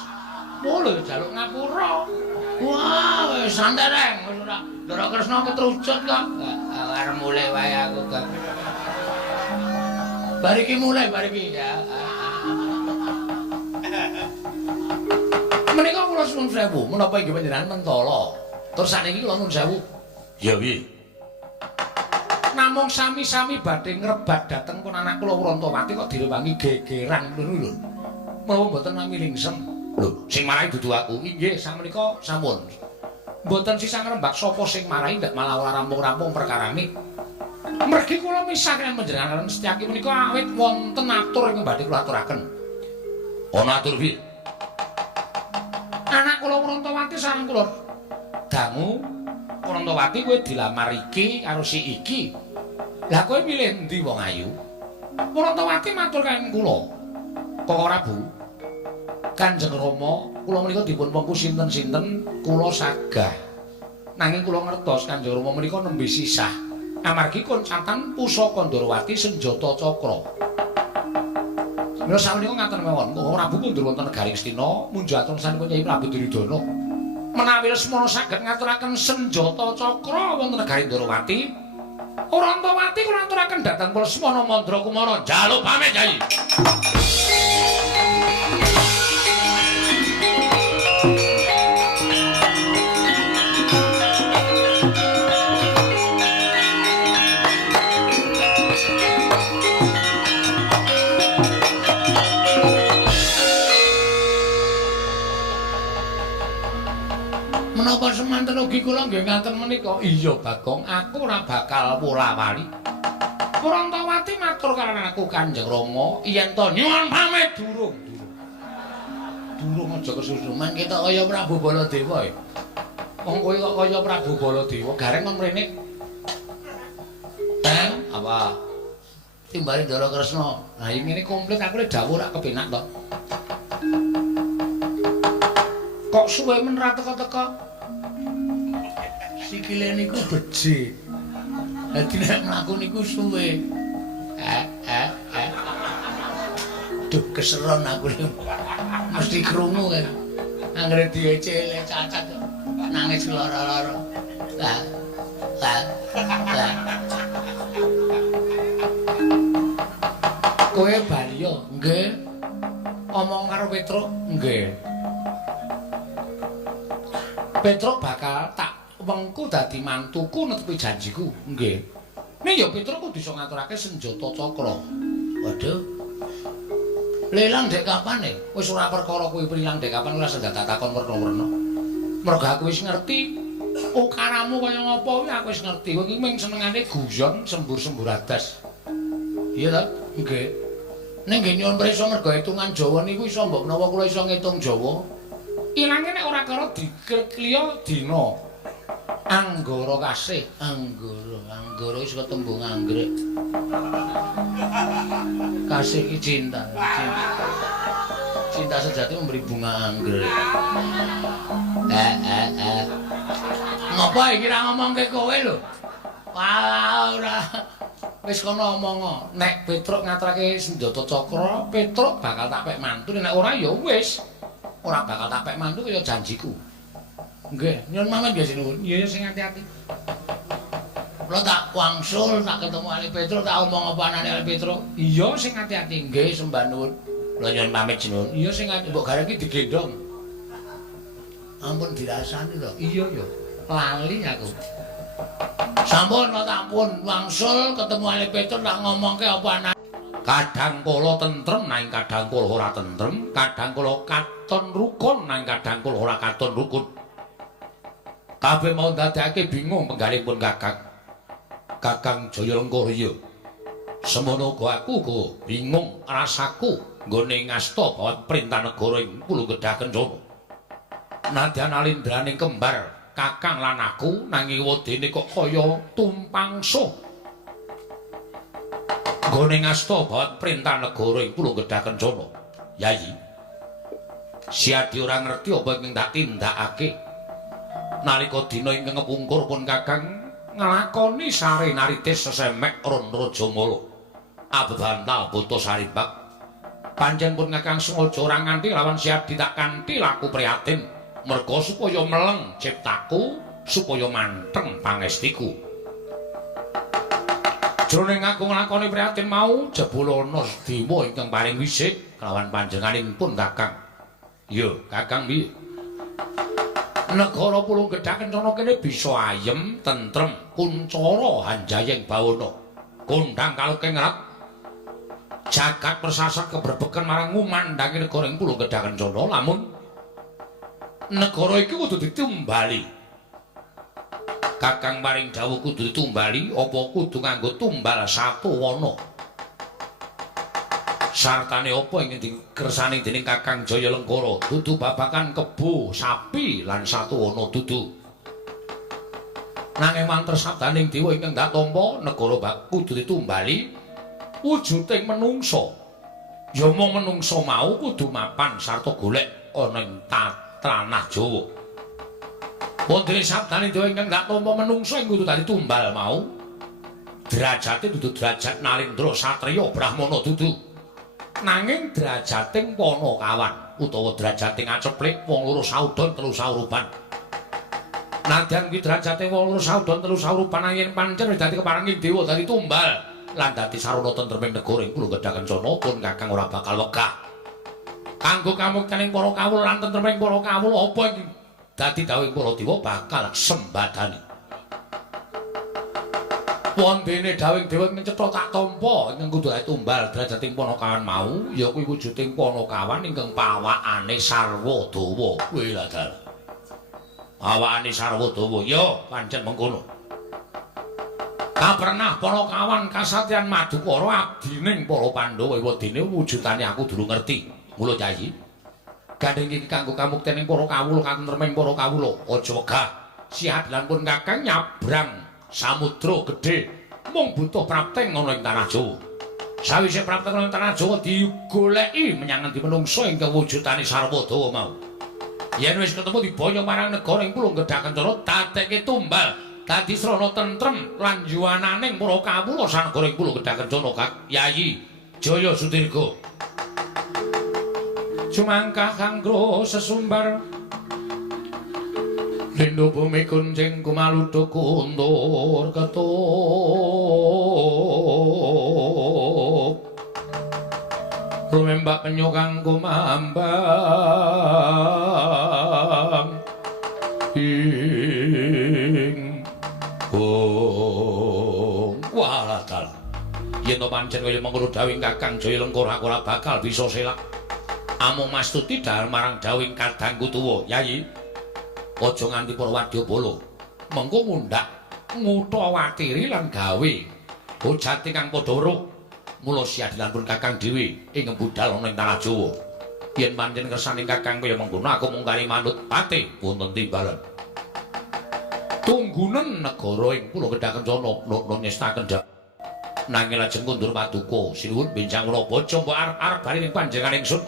Mule jaluk ngapura. Wah, wis santai reng, wis ora Ndara Kresna ketrucut kok. Arep mulai wae aku kok. Bariki mulai bariki ya. kula nuwun sewu, menapa inggih panjenengan mentala? Terus sakniki kula nuwun sewu. Ya piye? Namung sami-sami badhe ngrebat dhateng pun anak kula Wrantawati kok direwangi gegeran ngono lho. Menapa mboten nami lingsem? Lho, sing marahi dudu aku. Inggih, sakmenika sampun. Mboten sisa ngrembak sapa sing marahi ndak malah ora rampung-rampung perkarane. Mergi kula misah kaliyan panjenengan Setyaki menika awit wonten atur ingkang badhe kula aturaken. Ana atur piye? Anak kula Wrantawati sareng kula dangu Wrantawati kowe dilamar iki karo si iki. Lah kowe milih endi wong ayu? Wrantawati matur kaliyan kula. Kok ora Bu? Kanjeng Rama, kula menika dipun wengku sinten-sinten kula sagah. Nanging kula ngertos Kanjeng Rama menika nembe sisah. Amargi koncatan pusaka Ndarawati senjata cakra. Mila sawenika ngaten mawon, Prabu kundur wonten negari Astina, munjuk atur saking Nyai Prabu Duryudana. Menawi Lesmana saged ngaturaken senjata cakra wonten negari Ndarawati, Wrantawati kula aturaken dhateng Lesmana Mandrakumara. Njaluk pamit, Nyai. Menapa semanten ugi kula nggih ngaten menika? Iya, Bagong, aku ora bakal wala-wali. Wrantawati matur karo anakku Kanjeng Rama, yen to nyuwun pamit durung. Durung aja kesusu, mangke tok kaya Prabu Baladewa. Wong kowe kok kaya Prabu Baladewa, gareng kon mrene. Apa? Timbali Ndara Kresna. Nah, iki ngene komplit aku le dawuh rak kepenak to. Kok suwe men ra teka-teka? Sikile niku becik. Dadi nek mlaku niku suwe. Duh keseron aku mesti krungu kan. Anggere diecele cacat nangis lara-lara. Lah. Kowe bali yo? Nggih. Omong karo Petruk? Nggih. Petruk bakal tak wengku dadi mantuku netepi janjiku. Nggih. Ning ya Petruk kudu iso ngaturake senjata cakra. Waduh. Lelang dek kapan e? Wis ora perkara kuwi prilang dek kapan ora senjata takon werna-werna. Mergo aku wis ngerti ukaramu kaya ngapa kuwi aku wis ngerti. Kowe iki mung senengane guyon sembur-sembur adas. Iya ta? Nggih. Ning nggih nyuwun prisa mergo hitungan Jawa niku iso mbok menawa kula iso ngitung Jawa. Ilange nek ora karo dikliya dina. Anggara kasih, anggara wis ketembung anggrek. Kasih iki cinta. Cinta sejati memberi bunga anggrek. Ngapa iki ra ngomongke kowe lho? Ora. Wis kono omong. Nek Petruk ngaturake senjata cakra, Petruk bakal tak pek mantu, nek ora ya wis. Ora bakal tak pek mantu kaya janjiku. Nggih, nyuwun mawon nggih sinuwun. Iya sing ati-ati. Kula tak wangsul, tak ketemu Ali Petruk, tak omong apa anane Ali Petruk. Iya sing ati-ati. Nggih, sembah nuwun. Kula nyuwun pamit sinuwun. Iya sing ati, mbok gareng iki digendong. Ampun dirasani to. Iya ya. Lali aku. Sampun tak ampun wangsul ketemu Ali Petruk tak ngomongke apa anane. Kadang kula tentrem nanging kadang kula ora tentrem, kadang kula katon rukun nanging kadang kula ora katon rukun. Kabeh mau ndadekake bingung penggalipun Kakang. Kakang Jayalengkara. Semono uga aku bingung rasaku nggone ngasta bawat perintah negara ing Pulau Gedha Kencana. Nadyan alindraning kembar Kakang lan aku nanging wedine kok kaya tumpang suh. Nggone ngasta bawat perintah negara ing Pulau Gedha Kencana. Yayi. Siadi ora ngerti apa ingkang tak tindakake. Nalika dina ingkang ngepungkur pun Kakang nglakoni sare naritis sesemek ron Rajamala abebanta boto sarimbak pancen pun Kakang sengaja ora nganti lawan Siadi tak kanthi laku prihatin merga supaya meleng ciptaku supaya manteng pangestiku jroning aku nglakoni prihatin mau jebul ana dewa ingkang paring wisik kelawan panjenenganipun Kakang. Yo Kakang piye? Negara Pulung Gedhah Kencana kene bisa ayem, tentrem, kuncara hanjayeng bawana. Kondhang kalukeng rat. Jagat persasat keberbeken marang ngumandangi negara ing Pulung Gedhah Kencana lamun negara iki kudu ditumbali. Kakang maring dawuh kudu ditumbali apa kudu nganggo tumbal Satuwana. Sartane apa ing dikersani dening Kakang Jayalengkara dudu babakan kebo, sapi lan Satuwana dudu. Nanging mantra sabdaning dewa ingkang dak tampa negara kudu ditumbali wujuding menungsa. Ya mung menungsa mau kudu mapan sarta golek ana ing tanah Jawa. Wonten sabdane dewa ingkang dak tampa menungsa ing kudu dadi tumbal mau. Derajate dudu derajat Nalendra Satriya Brahmana dudu. Nanging derajating Panakawan utawa derajating aceplik wong loro saudon telu saurupan. Nadyan kuwi derajating wong loro saudon telu saurupan yen pancen wis dadi keparenging dewa dadi tumbal lan dadi sarana tentreming negara ing Pulung Gedhah Kencana pun Kakang ora bakal wegah. Kanggo kamuktening para kawula lan tentreming para kawula apa iki dadi dawuhing para dewa bakal sembadani. Wondene dawing dewa ing cetha tak tampa ingkang kudu tumbal derajating Panakawan mau ya kuwi wujuding Panakawan ingkang pawakane sarwa dawa kuwi lha dal. Awakane sarwa dawa ya pancen mengkono. Kapernah Panakawan kasatyan Madukara abdining para Pandhawa wedine wujudane aku durung ngerti. Mula Yayi gandeng iki kanggo kamuktening para kawula katentreming para kawula aja wegah. Siadilan pun Kakang nyabrang samudra gedhe mung butuh prapteng ana ing tanah Jawa. Sawise prapteng ana ing tanah Jawa digoleki menyang ngendi menungsa ingkang wujudane Sarwadawa mau. Yen wis ketemu diboyong marang negara ing Pulung Gedhah Kencana dadekke tumbal dadi srana tentrem lan juwananing para kawula sanegara ing Pulung Gedhah Kencana Kak Yayi Jaya Sudirga. Cumangkah kanggo sesumbar Lindhu bumi kuncing kumaluduk kundur ketup rumembak penyo kang kumambang ing waladal yen to pancen kaya mengkono dawing Kakang Jayalengkara ora bakal bisa selak amung mastuti dahar marang dawing kadangku tuwa Yayi. Aja nganti para wadyabala mengko mundhak ngutawatiri lan gawe hojate kang padha weruh mula siadilanipun Kakang dhewe ing budal ana ing tanah Jawa yen pancen kersaning Kakang kaya mengkono aku mung kari manut patih wonten timbalan tunggunen negara ing Pulung Gedhah Kencana nun ngestaken nanging lajeng kundur paduka sinuwun benjang kula baca mbok arep-arep bali ning panjenengan ingsun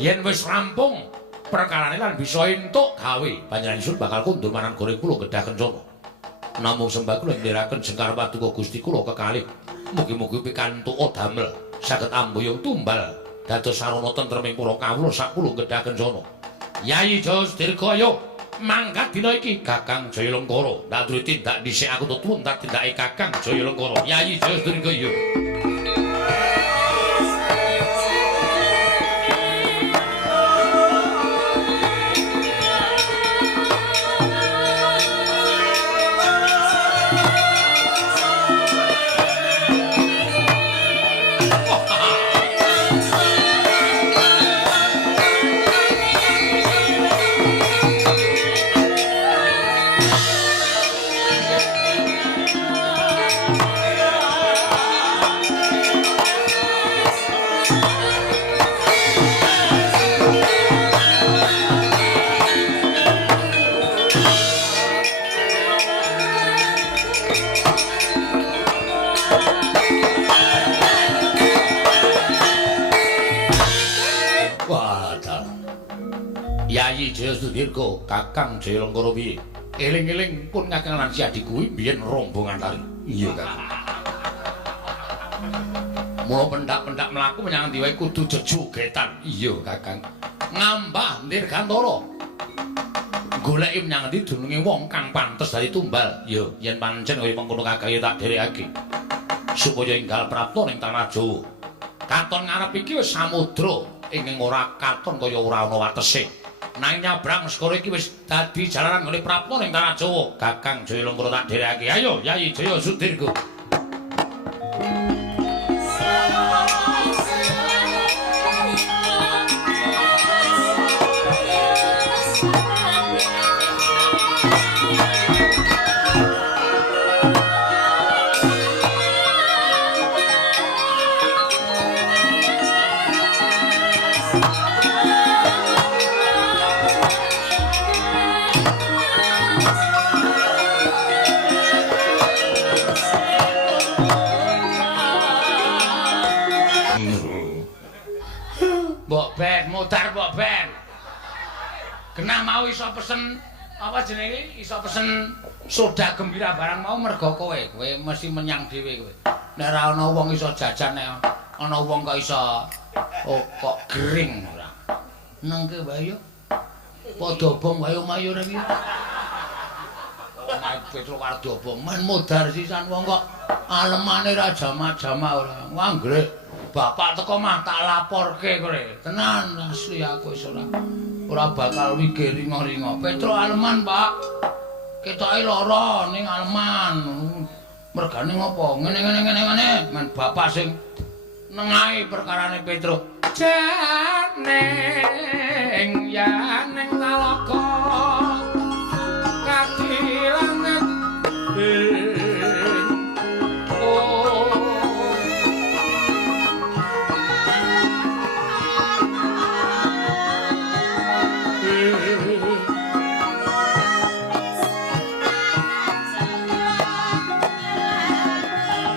yen wis rampung perkarane lan bisa entuk gawe panjenengan ingsun bakal kundur marang goreng Pulung Gedhah Kencana. Namung sembah kula ndherekaken Jengkar Paduka Gusti kula kekalih. Mugi-mugi pikantuk damel saged ambuyung tumbal dados sarana tentreming para kawula sak Pulung Gedhah Kencana. Yayi Jaya Sudirga ayo mangkat dina iki Kakang Jayalengkara. Ndak duwe tindak dhisik aku tuwun tak tindake Kakang Jayalengkara. Yayi Jaya Sudirga yo. Yayi Jaya Sudirga Kakang Jayalengkara piye? Eling-eling pun Kakang lan si adik kuwi biyen rombongan tari. Iya, Kakang. Mula pendak-pendak mlaku menyang ndi wae kudu jejogetan. Iya, Kakang. Ngambah Nirgantara. Goleki menyang ndi dununge wong kang pantes dadi tumbal. Ya, yen pancen kaya mengkono Kakang ya tak dherekake. Supaya enggal prapta ning tanah Jawa. Katon ngarep iki wis samudra ingkang ora katon kaya ora ana watese. nang nyabrang segara iki wis dadi jalaran ngene prapta ning tanah Jawa. Kakang Jaya Lengkara tak dherekake. Ayo Yayi Jaya Sudirga. Mbok Ben, modar Mbok Ben. Genah mau iso pesen apa jenenge iso pesen soda gembira barang mau mergo kowe mesti menyang dhewe kowe. Nek ora ana wong iso jajan nek ana wong kok iso kok gering ora. Nengke wae yo. Padha bong wae omahe ora piye. Omahe Petro karo dobong men modar sisan wong kok alemane ra jama-jama ora. Anggere bapak teko mah tak laporke kowe. Tenan asli aku wis ora bakal mikir ringo-ringo. Petro aleman, Pak. Ketoke lara ning aleman. Mergane ngopo? Ngene. Men bapak sing nengahi perkarane Petro. Janeng ya ning talaga kadilanget.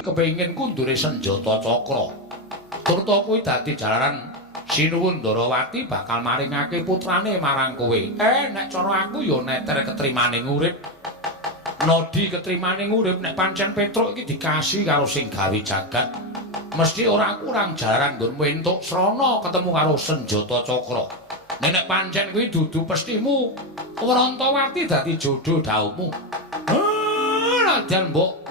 Kepengin kundure senjata cakra. Turta kuwi dadi jalaran Sinuwun Ndarawati bakal maringake putrane marang kowe. Nek cara aku ya neter ketrimaning urip. Nodi ketrimaning urip nek pancen Petruk iki dikasih karo sing gawe jagat. Mesti ora kurang jalaran nggonmu entuk srana ketemu karo senjata cakra. Nek pancen kuwi dudu pestimu, Wrantawati dadi jodoh daumu. Nadyan mbok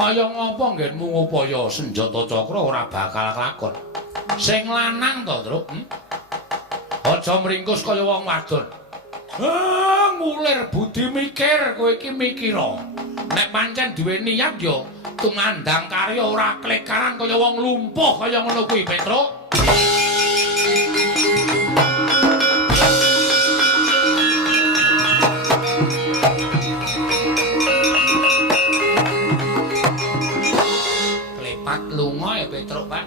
kaya ngapa nggenmu ngupaya senjata cakra ora bakal kelakon. Sing lanang to, Truk. Aja mringkus kaya wong wadon. Ngulir budi mikir kowe iki mikira. Nek pancen duwe niat ya tumandang karya ora klekaran kaya wong lumpuh kaya ngono kuwi, Petruk. Lunga ya Petruk, Pak.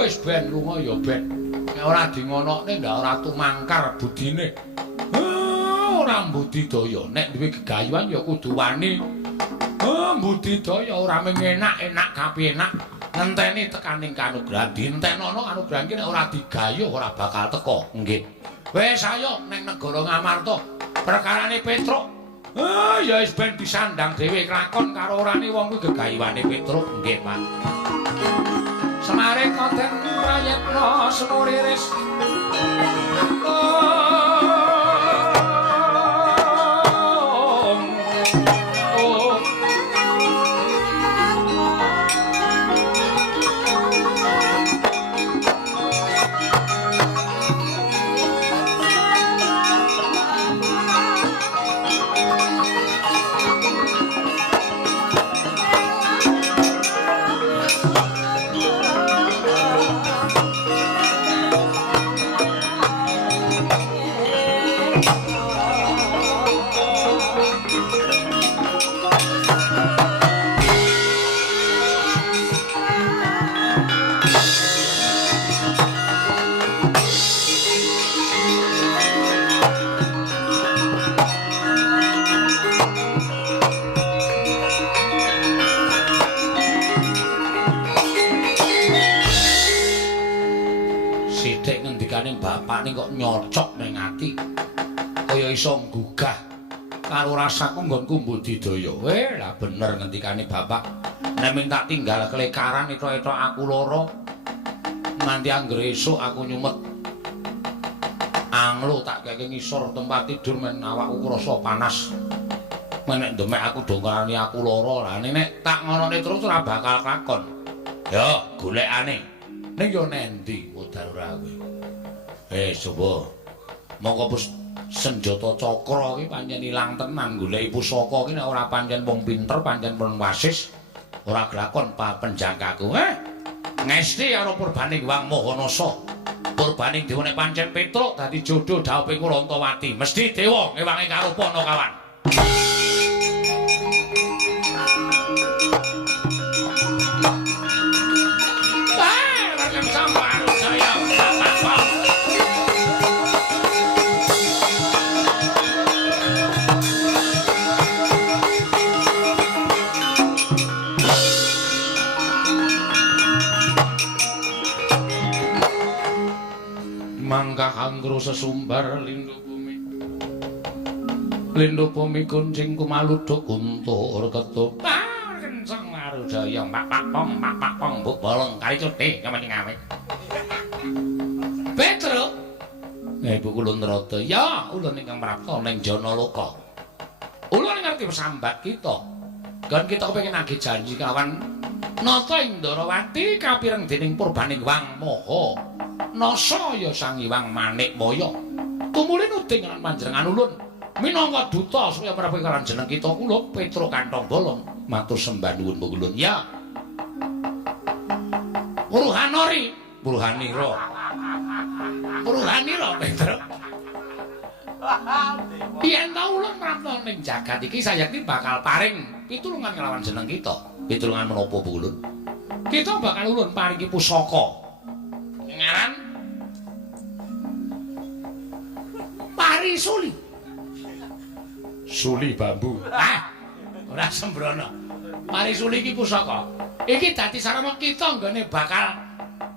Wis ben lunga ya ben. Nek ora dingonokne ndak ora tumangkar budine. Ora budidaya, nek duwe gegayuhan ya kudu wani. Budidaya ora mung enak kapenak. Ngenteni tekaning kanugrahan, dintenana kanugrahan ki nek ora digayuh ora bakal teka. Nggih. Wis ayo ning negara Ngamarta. Perkarane Petruk ya wis ben disandang dhewe kelakon karo orane wong kuwi gegayuhane Petruk nggih, Pak. Semare koden rayetna semuriris. Bapakne kok nyocok ning ati. Kaya iso nggugah karo rasaku nggonku budidaya. Lah bener ngendikane bapak. Nek ming tak tinggal kelekaran etok-etok aku lara. Nganti anggere esuk aku nyumet. Anglo tak keke ngisor tempat tidur men awakku krasa panas. Menek ndemek aku dongkarani aku lara. Lah nek tak ngonone terus ora bakal kakon. Ya golekane. Ning yo nendi modal ora kowe. Coba Monggo senjata cakra iki pancen ilang tenan goleki pusaka iki nek ora pancen wong pinter pancen wong wasis ora glakon papenjangkaku ngesti karo Purbaning Wang Mahanasa Purbaning dewa nek pancen Petruk dadi jodoh dhawuhe Kurantawati mesti dewa ngewangi karo Panakawan mangkah anggro sesumbar lindhu bumi kuncing kumaluduk guntur ketut kenceng marudaya pak pong mbok bolong kali cuti ngamen-ngamen Petruk Ibu Kulon Rada ya ulun ingkang prapta ning Janaloka ulun ngerti pesambat kita kan kita kepengin nagih janji kawan nata ing Ndarawati kapireng dening Purbaning Wang Maha Nasa ya Sang Hyang Manikmaya tumulin uding lan panjenengan ulun minangka duta supaya merapi kalan jeneng kita kula Petruk Kantong Bolong matur sembah nuwun Mbok Ulun ya Purhanira Petruk yen ta ulun prapta ning jagat iki sayekti bakal paring pitulungan kelawan jeneng kita pitulungan menapa Bu Ulun kita bakal ulun paringi pusaka ngaran Parisuli Suli bambu ora sembrono Parisuli iki pusaka iki dadi sarana kita nggone bakal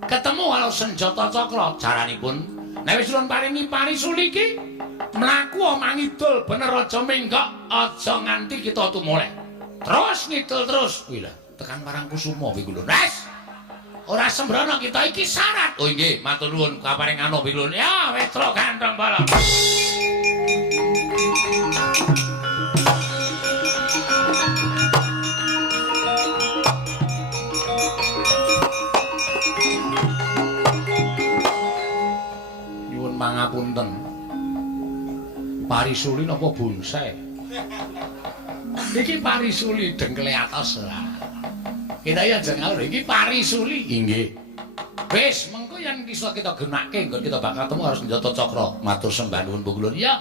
ketemu karo senjata cakra jaranipun nek wis ulun paringi Parisuli iki mlaku mangidul bener aja menggok aja nganti kita tumoleh terus ngidul terus kuwi lho tekan Parangkusuma kuwi lho wis ora sembrono kita iki syarat. Oh nggih, matur nuwun kaparingana pilun. Ya, Petruk Kantong Bolong. Nyuwun pangapunten. Parisuli napa bonsai? Iki Parisuli dengkele atos lah. Kita ya jangan iki Parisuli inggih. Wis mengko yen bisa kita genake nggon kita bakal ketemu harus njata cakra. Matur sembah nuwun Bu Kulon ya.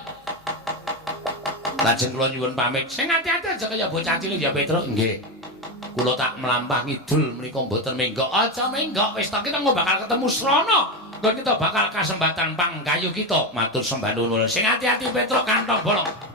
Lajeng kula nyuwun pamit. Sing ati-ati aja kaya bocah cilik ya Petruk nggih. Kula tak melampah ngidul menika mboten menggok. Aja menggok wis ta kita bakal ketemu srana. Nggon kita bakal kasembatan panggayu kita. Matur sembah nuwun. Sing ati-ati Petruk Kantong Bolong.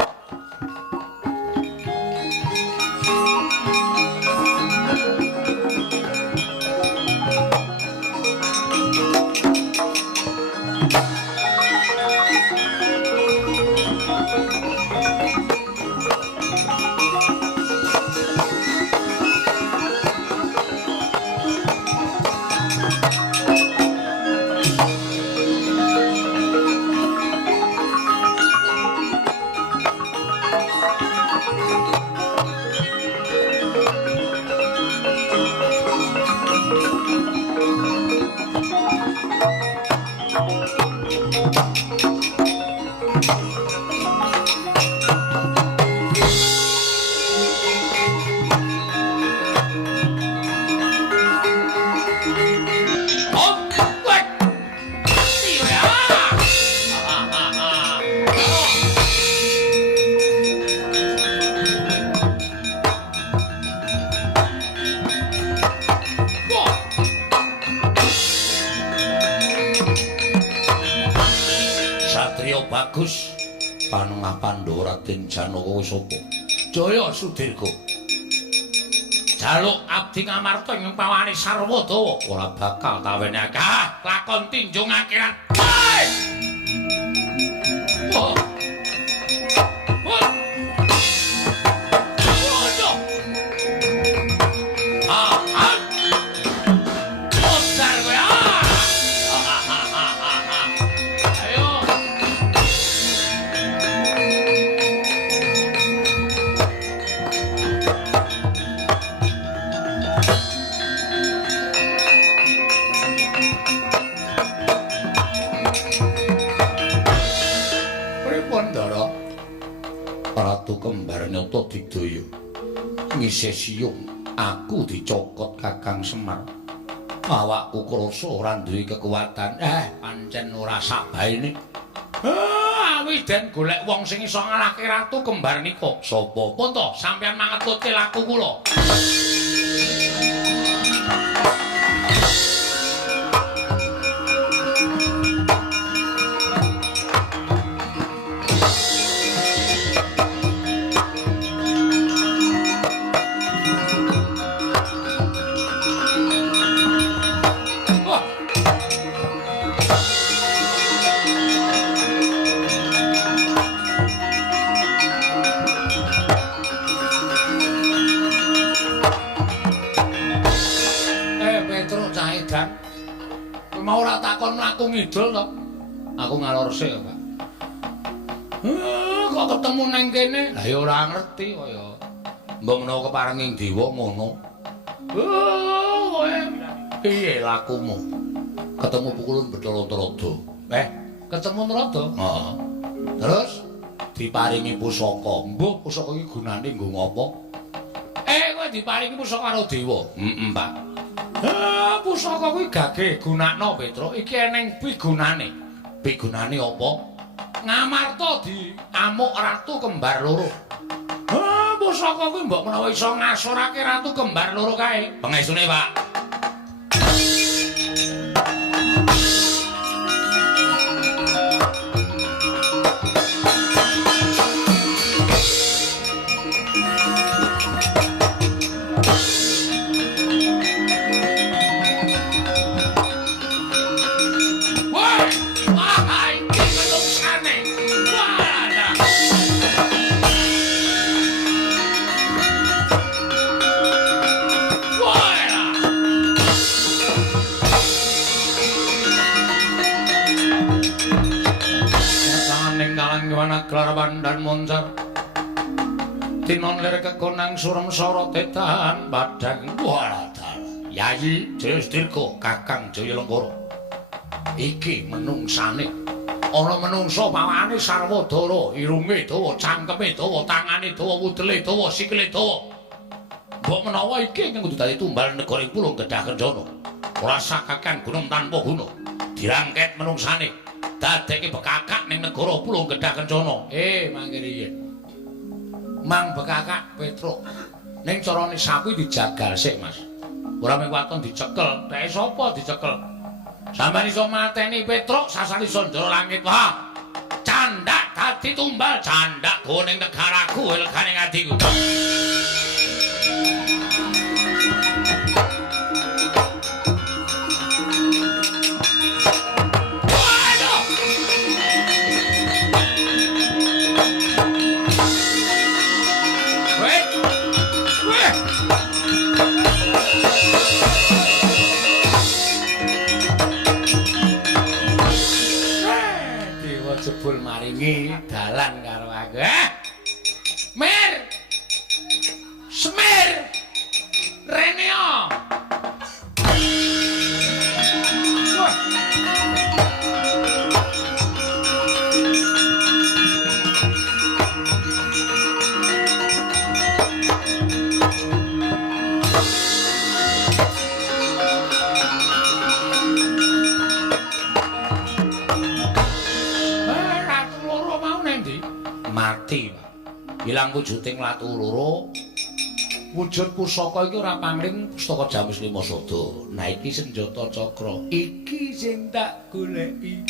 Bagus panengah Pandhawa Raden Janaka sapa Jaya Sudirga jaluk abdi ngamarta ing pawane sarwa dawa ora bakal tawene akeh lakon tinjung akhirat Ratu Kembar nyata digdaya. Ngisih siyung aku dicokot Kakang Semar. Awakku krasa ora duwe kekuatan. Pancen ora sabaene. Awiden golek wong sing iso ngalahke Ratu Kembar nika. Sapa pun to sampeyan mangetutke laku kula. Mau ora takon mlaku ngidul to. Aku ngalor sik, Pak. Kok ketemu nang kene? Lah ya ora ngerti kaya. Mbok menawa keparenging dewa ngono. Kowe piye lakumu? Ketemu pukulun Bathara Narada. Ketemu Narada? Heeh. Terus diparingi pusaka. Mbok pusaka iki gunane nggo ngopo? Kowe diparingi pusaka karo dewa? Pak. Pusaka kuwi gage gunakno Petruk. Iki eneng pigunane. Pigunane apa? Ngamarta diamuk Ratu Kembar loro. Pusaka kuwi mbok menawa iso ngasorake Ratu Kembar loro kae. Pengesune, Pak. Klaraban dan moncar tinon lir kekonang surem soro tetan badang waladal Yayi Jayastirga Kakang Jayalengkara iki menungsane ana menungsa pawakane sarwadara irunge dawa cangkeme dawa tangane dawa wudele dawa sikile dawa mbok menawa iki ingkang kudu dadi tumbal negara Pulung Kedah Kencana ora sakakan gunung tanpa guna dirangket menungsane dadekke bekakak ning negara Pulung Kedah Kencana. Mangke riyen. Mang bekakak Petruk. Ning carane sapi dijagal sik, Mas. Ora mung waton dicekel, nek sapa dicekel? Sampeyan iso mateni Petruk sasari Sandara Langit. Wah. Candak dadi tumbal, candak go ning negaraku legane atiku. Jebul maringi dalan karo aku. Mir. Semir. Reneo. Mati, Pak. Ilang wujuding Ratu loro. Wujud pusaka iki ora pangling pustaka Jamus Lima Sada. Nah iki senjata cakra. Iki sing tak goleki.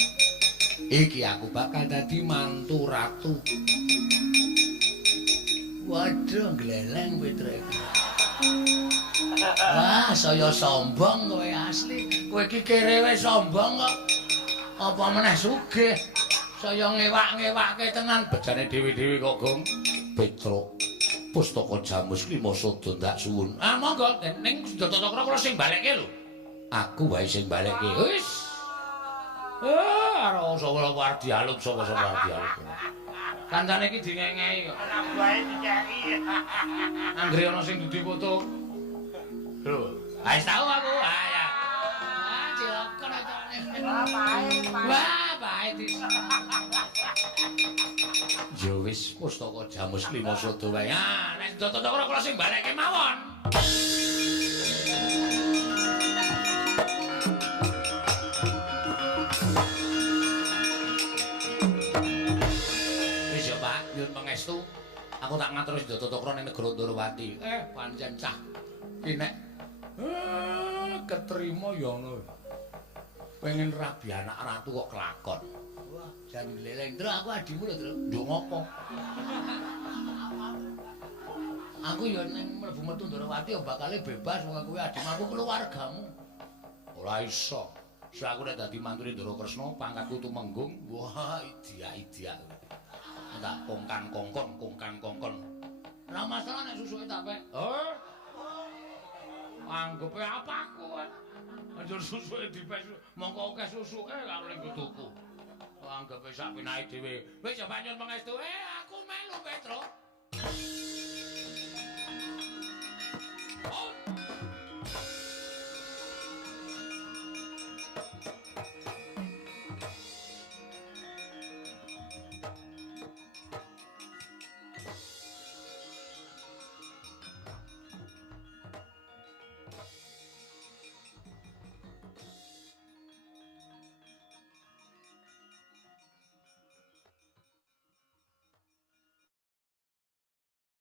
Iki aku bakal dadi mantu ratu. Waduh, gleleng Petruk. Wah, saya sombong kowe asli. Kowe iki kerewe sombong kok. Apa meneh sugih. Saya ngewak-ngewakke tenan bejane dewi-dewi kok, Gong. Petruk. Pustaka Jamus Lima Sada ndak suwun. Monggo ning senjata cakra kula sing balekke lho. Aku wae sing balekke. Wis. Ora sapa wardi alum sapa wardi alum. Kancane iki dingengei kok. Ana wae dicari. Anggere ana sing dudu foto. Lho, wis tau aku. Ya. Cilokon aja. Wah, bae. Ya wis pustaka Jamus Klima Sada wae. Ah, nek Ndata Cakra kula sing balekke mawon. Wis ya, Pak, nyuwun pangestu. Aku tak ngatur Ndata Cakra ning negara Ndarawati. Pancen cah ki nek ketrima ya ngono. Pengen rabi anak ratu kok kelakon. Wah, jan gleleng. Ndra, aku adimu lho, Ndra. Ndung apa? Aku ya ning mlebu metu Ndarawati ya bakale bebas wong kuwi adimu, aku keluargamu. Ora iso. Sak aku nek dadi mantune Ndara Kresna, pangkatku tumenggung. Wah, idia-idia. Tak kongkan-kongkon. Ora masalah nek susuke tak pek. Anggepe apa aku kan? Anjur susuke dipes, mongko akeh susuke gak oleh tuku. Anggepe sak penake dhewe. Wis ya nyuwun pangestu, aku melu Petro. Oh,